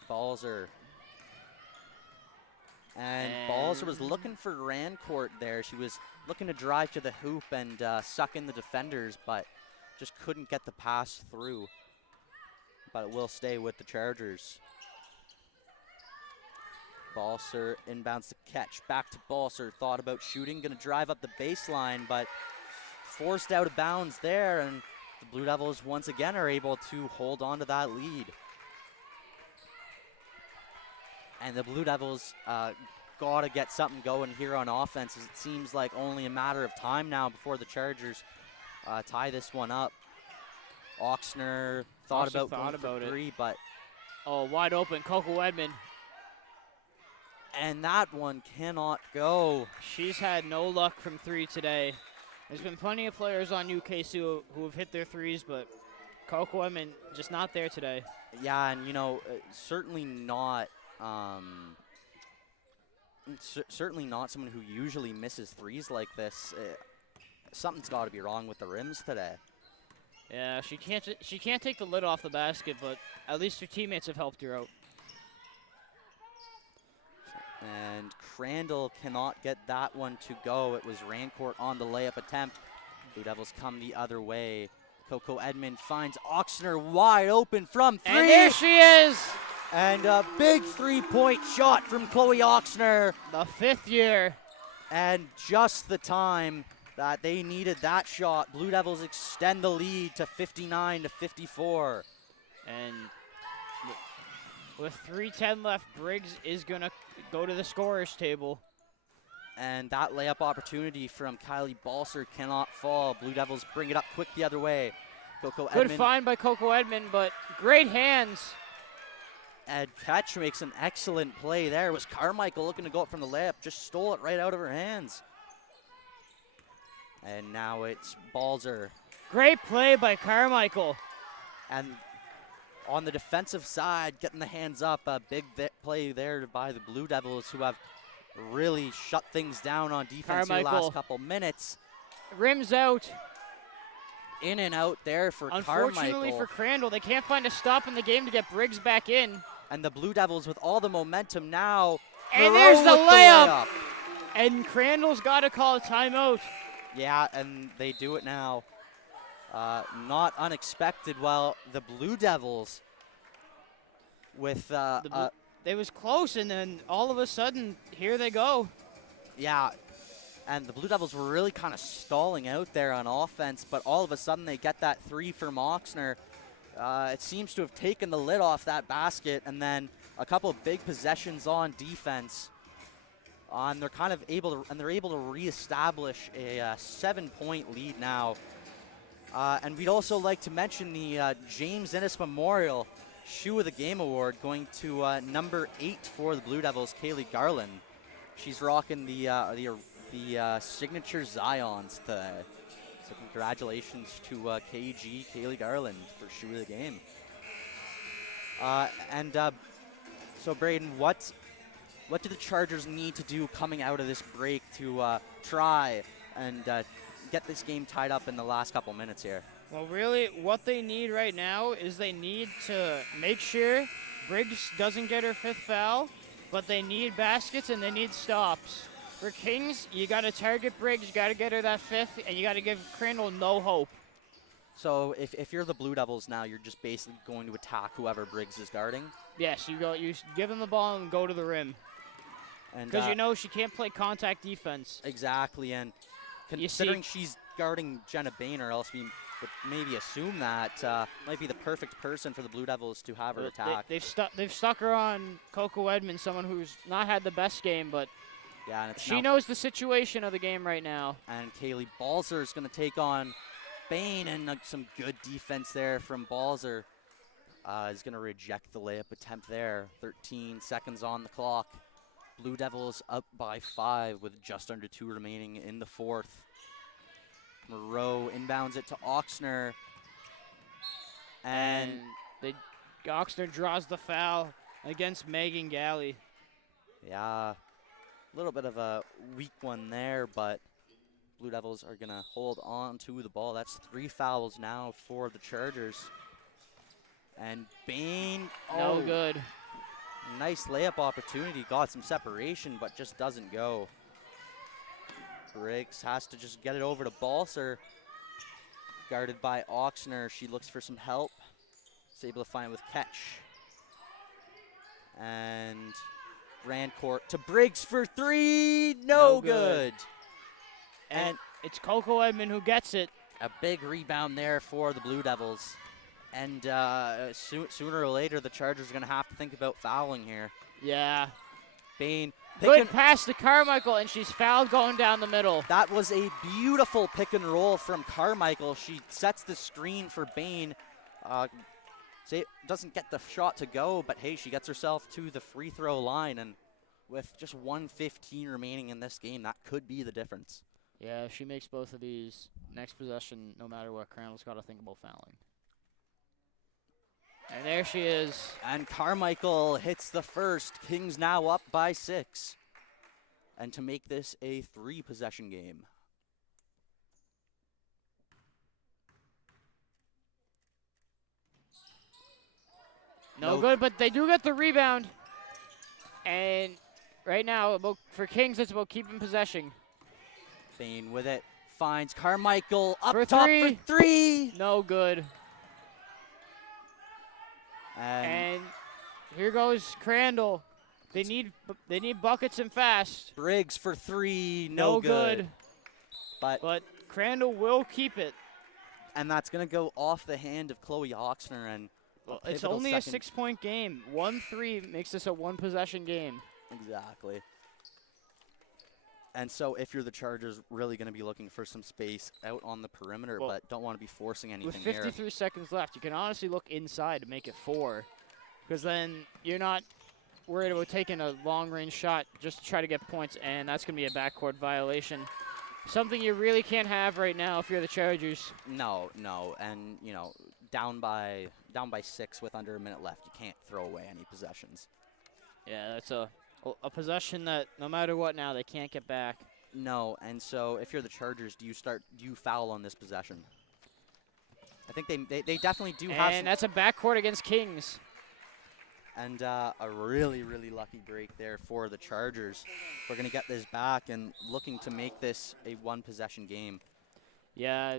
Balzer. And Balzer was looking for Rancourt there. She was looking to drive to the hoop and suck in the defenders, but just couldn't get the pass through. But it will stay with the Chargers. Balzer inbounds to Ketch. Back to Balzer. Thought about shooting. Going to drive up the baseline, but forced out of bounds there. And the Blue Devils once again are able to hold on to that lead. And the Blue Devils got to get something going here on offense, as it seems like only a matter of time now before the Chargers tie this one up. Oxner thought about going for three, but wide open, Coco Edmond. And that one cannot go. She's had no luck from three today. There's been plenty of players on UKC who have hit their threes, but Coco Edmond just not there today. Yeah, and you know, certainly not someone who usually misses threes like this. Something's got to be wrong with the rims today. Yeah, she can't take the lid off the basket, but at least her teammates have helped her out. And Crandall cannot get that one to go. It was Rancourt on the layup attempt. Blue Devils come the other way. Coco Edmond finds Oxner wide open from three. And there she is! And a big three-point shot from Chloe Oxner. The 5th year. And just the time that they needed that shot, Blue Devils extend the lead to 59-54. And with 3:10 left, Briggs is going to go to the scorer's table. And that layup opportunity from Kylie Balser cannot fall. Blue Devils bring it up quick the other way. Coco Edmond. Good find by Coco Edmond, but great hands. And Ketch makes an excellent play there. It was Carmichael looking to go up from the layup, just stole it right out of her hands. And now it's Balzer. Great play by Carmichael. And on the defensive side, getting the hands up, a big play there by the Blue Devils, who have really shut things down on defense the last couple minutes. Rims out. In and out there for Unfortunately Carmichael. for Crandall, they can't find a stop in the game to get Briggs back in. And the Blue Devils with all the momentum now. And there's the layup. And Crandall's got to call a timeout. Yeah, and they do it now. Not unexpected. Well, the Blue Devils with they was close, and then all of a sudden, here they go. Yeah, And the Blue Devils were really kind of stalling out there on offense, but all of a sudden they get that 3 from Oxner. It seems to have taken the lid off that basket, and then a couple of big possessions on defense. And they're kind of able to reestablish a 7-point lead now. And we'd also like to mention the James Innes Memorial Shoe of the Game Award going to number 8 for the Blue Devils, Kaylee Garland. She's rocking the signature Zions today. So congratulations to KG, Kaylee Garland, for Shoe of the Game. So Braden, what do the Chargers need to do coming out of this break to try and get this game tied up in the last couple minutes here? Well, really, what they need right now is they need to make sure Briggs doesn't get her 5th foul, but they need baskets and they need stops. For Kings, you got to target Briggs, you got to get her that 5th, and you got to give Crandall no hope. So if you're the Blue Devils now, you're just basically going to attack whoever Briggs is guarding? Yes, you give them the ball and go to the rim. Because you know she can't play contact defense. Exactly, and considering she's guarding Jenna Bain, or else we would maybe assume that might be the perfect person for the Blue Devils to have her attack. They've stuck her on Coco Edmonds, someone who's not had the best game, but yeah, and she knows the situation of the game right now. And Kaylee Balzer is going to take on Bain, and some good defense there from Balzer. Is going to reject the layup attempt there. 13 seconds on the clock. Blue Devils up by 5 with just under 2 remaining in the 4th. Moreau inbounds it to Oxner. And Oxner draws the foul against Megan Galley. Yeah, a little bit of a weak one there, but Blue Devils are going to hold on to the ball. That's 3 fouls now for the Chargers. And Bain, no good. Nice layup opportunity, got some separation, but just doesn't go. Briggs has to just get it over to Balser. Guarded by Oxner, she looks for some help. Is able to find it with Ketch. And Rancourt to Briggs for 3, no good. And it's Coco Edmond who gets it. A big rebound there for the Blue Devils. And sooner or later, the Chargers are going to have to think about fouling here. Yeah. Bain. Good pass to Carmichael, and she's fouled going down the middle. That was a beautiful pick and roll from Carmichael. She sets the screen for Bain. Doesn't get the shot to go, but hey, she gets herself to the free throw line. And with just 1:15 remaining in this game, that could be the difference. Yeah, if she makes both of these, next possession, no matter what, Crandall's got to think about fouling. And there she is. And Carmichael hits the first. Kings now up by 6. And to make this a 3-possession game. No good, but they do get the rebound. And right now, for Kings, it's about keeping possession. Bain with it. Finds Carmichael up for top three. for 3. No good. And here goes Crandall. They need buckets and fast. Briggs for 3, no good. But Crandall will keep it. And that's going to go off the hand of Chloe Oxner. And it's only a 6-point game. 1-3 makes this a 1-possession game. Exactly. And so if you're the Chargers, really going to be looking for some space out on the perimeter, but don't want to be forcing anything with 53 seconds left, you can honestly look inside to make it 4, because then you're not worried about taking a long-range shot just to try to get points, and that's going to be a backcourt violation. Something you really can't have right now if you're the Chargers. No, and down by 6 with under a minute left, you can't throw away any possessions. Yeah, that's a possession that no matter what now, they can't get back. No, and so if you're the Chargers, do you foul on this possession? I think they definitely do have. And that's a backcourt against Kings. And a really, really lucky break there for the Chargers. We're going to get this back and looking to make this a 1-possession game. Yeah,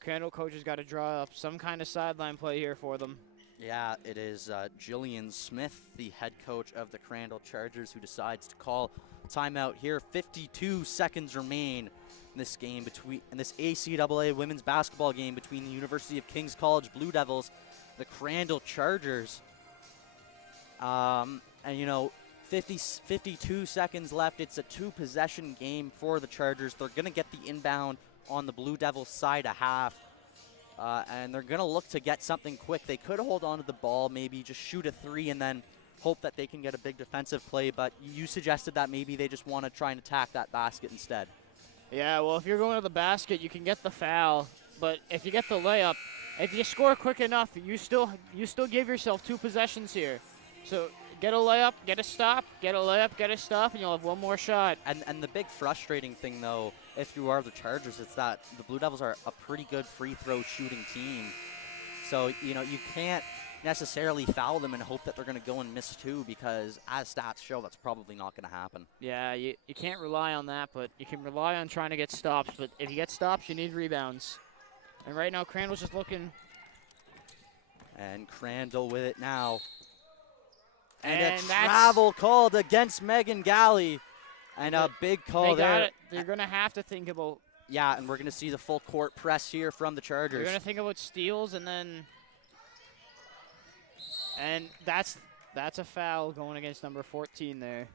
Crandall coach has got to draw up some kind of sideline play here for them. Yeah, it is Jillian Smith, the head coach of the Crandall Chargers, who decides to call timeout here. 52 seconds remain in this game in this ACAA women's basketball game between the University of King's College Blue Devils, the Crandall Chargers. And 52 seconds left. It's a 2-possession game for the Chargers. They're going to get the inbound on the Blue Devils side a half. And they're going to look to get something quick. They could hold on to the ball, maybe just shoot a 3 and then hope that they can get a big defensive play. But you suggested that maybe they just want to try and attack that basket instead. Yeah, well, if you're going to the basket, you can get the foul. But if you get the layup, if you score quick enough, you still give yourself 2 possessions here. So get a layup, get a stop, get a layup, get a stop, and you'll have one more shot. And the big frustrating thing, though, if you are the Chargers, is that the Blue Devils are a pretty good free throw shooting team. So, you can't necessarily foul them and hope that they're going to go and miss 2, because as stats show, that's probably not going to happen. Yeah, you can't rely on that, but you can rely on trying to get stops. But if you get stops, you need rebounds. And right now, Crandall's just looking. And Crandall with it now. And And a that's- travel called against Megan Galley. And a big call They got there. it. They're going to have to think about. Yeah, and we're going to see the full court press here from the They're Chargers. going to think about steals, and then. And that's a foul going against number 14 there.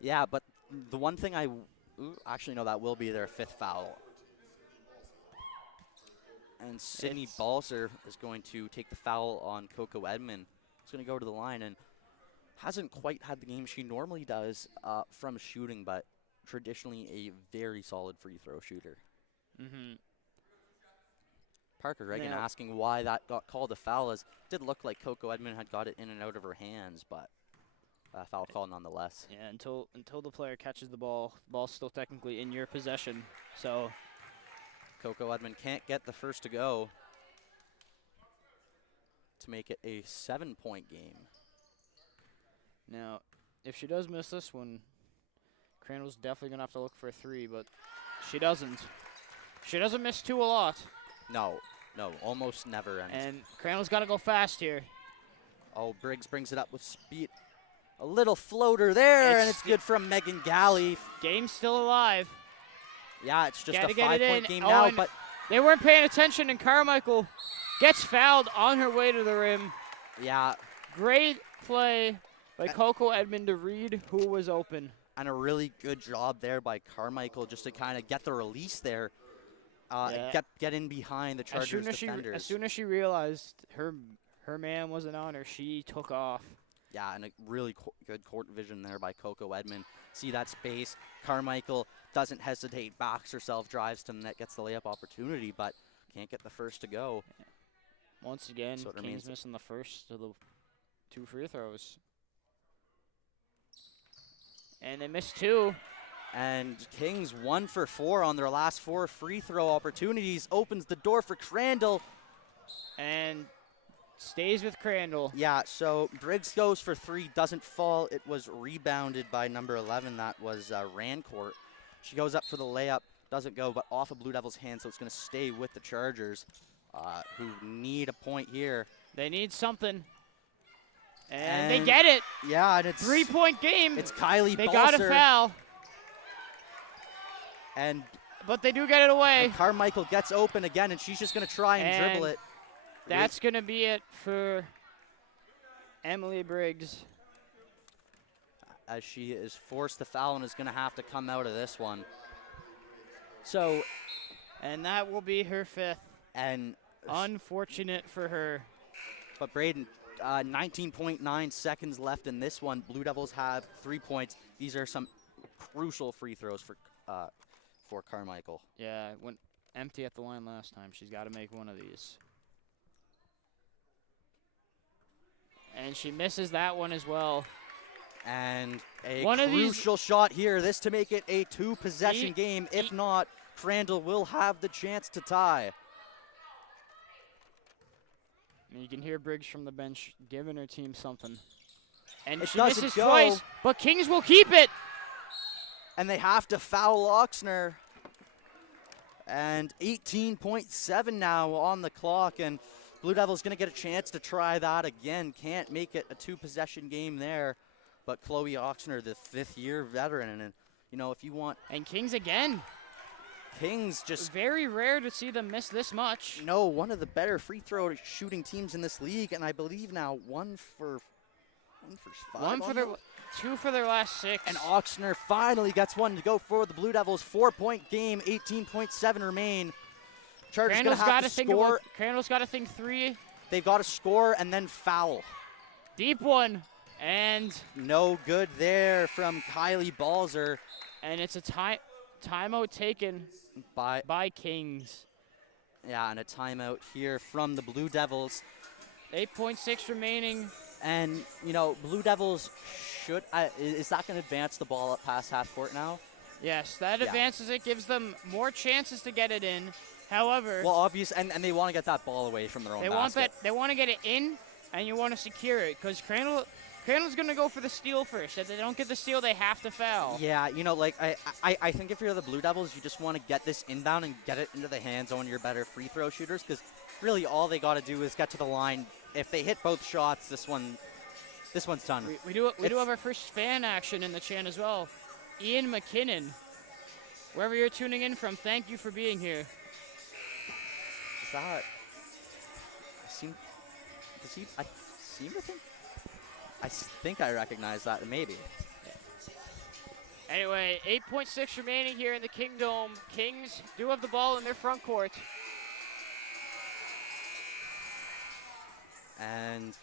Yeah, but the one thing actually, no, that will be their 5th foul. And Sydney Balser is going to take the foul on Coco Edmond. He's going to go to the line and hasn't quite had the game she normally does from shooting, but traditionally a very solid free throw shooter. Mm-hmm. Parker Reagan Now- asking why that got called a foul, as it did look like Coco Edmond had got it in and out of her hands, but foul call nonetheless. Yeah, until the player catches the ball's still technically in your possession. So Coco Edmond can't get the first to go to make it a 7-point game. now, if she does miss this one, Crandall's definitely gonna have to look for a 3, but she doesn't. She doesn't miss 2 a lot, No, almost never. and Crandall's got to go fast here. Oh, Briggs brings it up with speed. A little floater there, and It's- it's good from Megan Galley. Game's still alive. Yeah, it's just Gotta a get it 5-point in. game Oh, now, and but they weren't paying attention, and Carmichael gets fouled on her way to the rim. yeah, Great play by Coco Edmond to read who was open. and a really good job there by Carmichael just to kind of get the release there, Yeah. get in behind the As Chargers as soon as she realized her man wasn't on her, she took off. Yeah, and a really good court vision there by Coco Edmond. See that space. Carmichael doesn't hesitate, backs herself, drives to the net, gets the layup opportunity, but can't get the first to go. Once again, So it King's remains- missing the first of the 2 free throws. And they missed 2. And Kings 1 for 4 on their last 4 free throw opportunities. Opens the door for Crandall. And stays with Crandall. Yeah, so Briggs goes for 3, doesn't fall. It was rebounded by number 11. That was Rancourt. She goes up for the layup, doesn't go, but off of Blue Devils' hand, so it's going to stay with the Chargers, who need a point here. They need something. And they And- get it. Yeah, and it's 3-point game. It's Kylie They got a Balser, foul, and but they do get it away. Carmichael gets open again, and she's just going to try and dribble And it. That's going to be it for Emily Briggs. As she is forced to foul and is going to have to come out of this one. So, And that will be her 5th. and Unfortunate for her. but Braden, 19.9 seconds left in this one. Blue Devils have 3 points. These are some crucial free throws for Carmichael. Yeah, went empty at the line last time. She's got to make one of these. And she misses that one as well. And a One of these- crucial shot here. This to make it a 2-possession E- game. If e- not, Crandall will have the chance to tie. And you can hear Briggs from the bench giving her team something. And It she doesn't misses go. twice, but Kings will keep it. And they have to foul Oxner. And 18.7 now on the clock. And Blue Devils going to get a chance to try that again. Can't make it a 2-possession game there. But Chloe Oxner, the 5th-year veteran, and You know, if you want And Kings again. Kings, just Very rare to see them miss this much. one of the better free throw shooting teams in this league, and I believe now one for 5. Two for their last 6. And Oxner finally gets one to go for the Blue Devils. 4-point game, 18.7 remain. Chargers gonna have to score. Crandall's got to think 3. They've got to score and then foul. Deep one. And No good there from Kylie Balzer it's a timeout taken by Kings. Yeah, and a timeout here from the Blue Devils. 8.6 remaining. And, you know, Blue Devils should, is that going to advance the ball up past half court now? Yes, that Yeah. advances it, gives them more chances to get it in. However, Well, obvious, and they want to get that ball away from their own basket. they want to get it in, and you want to secure it, because Crandall's going to go for the steal first. If they don't get the steal, they have to foul. Yeah, you know, like, I think if you're the Blue Devils, you just want to get this inbound and get it into the hands of one of your better free throw shooters, because really all they got to do is get to the line. If they hit both shots, this one's done. We do have our first fan action in the chat as well. Ian McKinnon, wherever you're tuning in from, thank you for being here. Is that? I think I recognize that, maybe. Anyway, 8.6 remaining here in the Kingdom. Kings do have the ball in their front court. And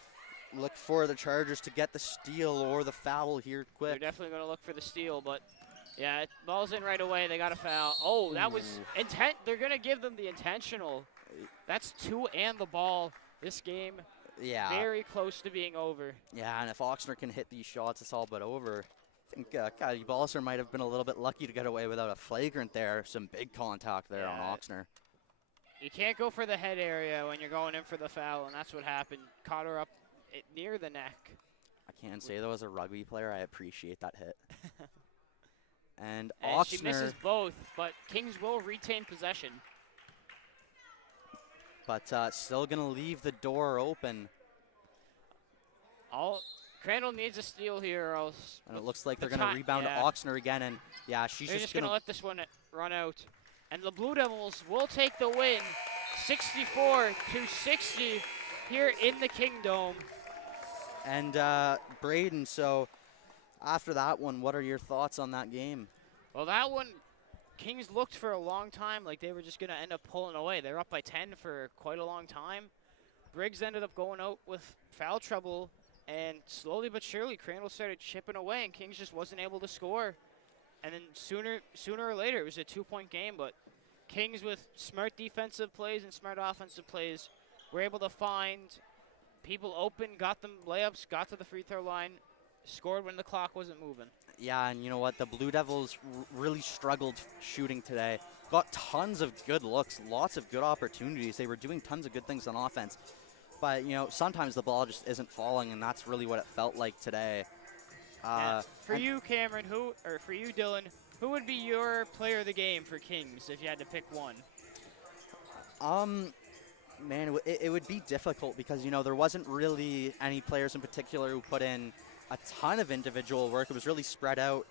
look for the Chargers to get the steal or the foul here They're quick. definitely going to look for the steal, but yeah, ball's in right away. They got a foul. Oh, that was intent. They're going to give them the intentional. That's 2 and the ball. This game Yeah. very close to being over. Yeah, and if Oxner can hit these shots, it's all but over. I think Kylie Balser might have been a little bit lucky to get away without a flagrant there. Some big contact there on Yeah. Oxner. You can't go for the head area when you're going in for the foul, and that's what happened. Caught her up near the neck. I can't say though, as a rugby player, I appreciate that hit. And And she Oxner, misses both, but Kings will retain possession. but still going to leave the door open. Crandall needs a steal here, or else And it looks like they're the going to ti- rebound yeah. to Oxner again. And yeah, she's they're just just going to let this one run out. And the Blue Devils will take the win, 64-60 here in the Kingdom. And Braden, so after that one, what are your thoughts on that game? Well, that one, Kings looked for a long time like they were just going to end up pulling away. They're up by 10 for quite a long time. Briggs ended up going out with foul trouble, and slowly but surely, Crandall started chipping away, and Kings just wasn't able to score. And then sooner or later, it was a 2-point game, but Kings with smart defensive plays and smart offensive plays were able to find people open, got them layups, got to the free throw line, scored when the clock wasn't moving. Yeah, and you know what? The Blue Devils really struggled shooting today. Got tons of good looks, lots of good opportunities. They were doing tons of good things on offense. But, you know, sometimes the ball just isn't falling, and that's really what it felt like today. For you, Cameron, for you, Dylan, who would be your player of the game for Kings if you had to pick one? Man, it would be difficult because, you know, there wasn't really any players in particular who put in a ton of individual work. It was really spread out.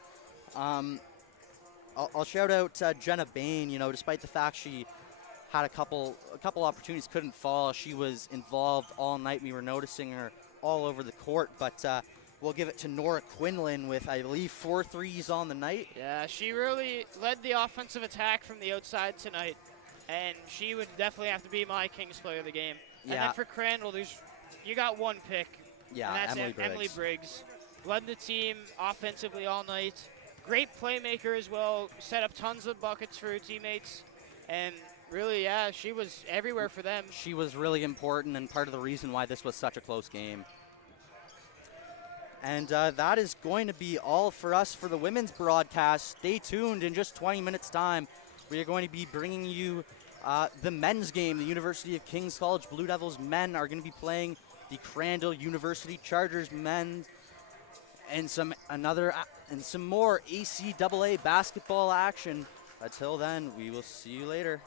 I'll shout out Jenna Bain. You know, despite the fact she had a couple opportunities, couldn't fall, she was involved all night. We were noticing her all over the court, but we'll give it to Nora Quinlan with, I believe, 4 threes on the night. Yeah, she really led the offensive attack from the outside tonight, and she would definitely have to be my Kings player of the game. Yeah. And then for Crandall, you got one pick. Yeah, and that's Emily Emily Briggs. Briggs. Led the team offensively all night. Great playmaker as well. Set up tons of buckets for her teammates. And really, yeah, she was everywhere for them. She was really important and part of the reason why this was such a close game. And that is going to be all for us for the women's broadcast. Stay tuned. In just 20 minutes' time, we are going to be bringing you the men's game. The University of King's College Blue Devils men are going to be playing the Crandall University Chargers men, and some more ACAA basketball action. Until then, we will see you later.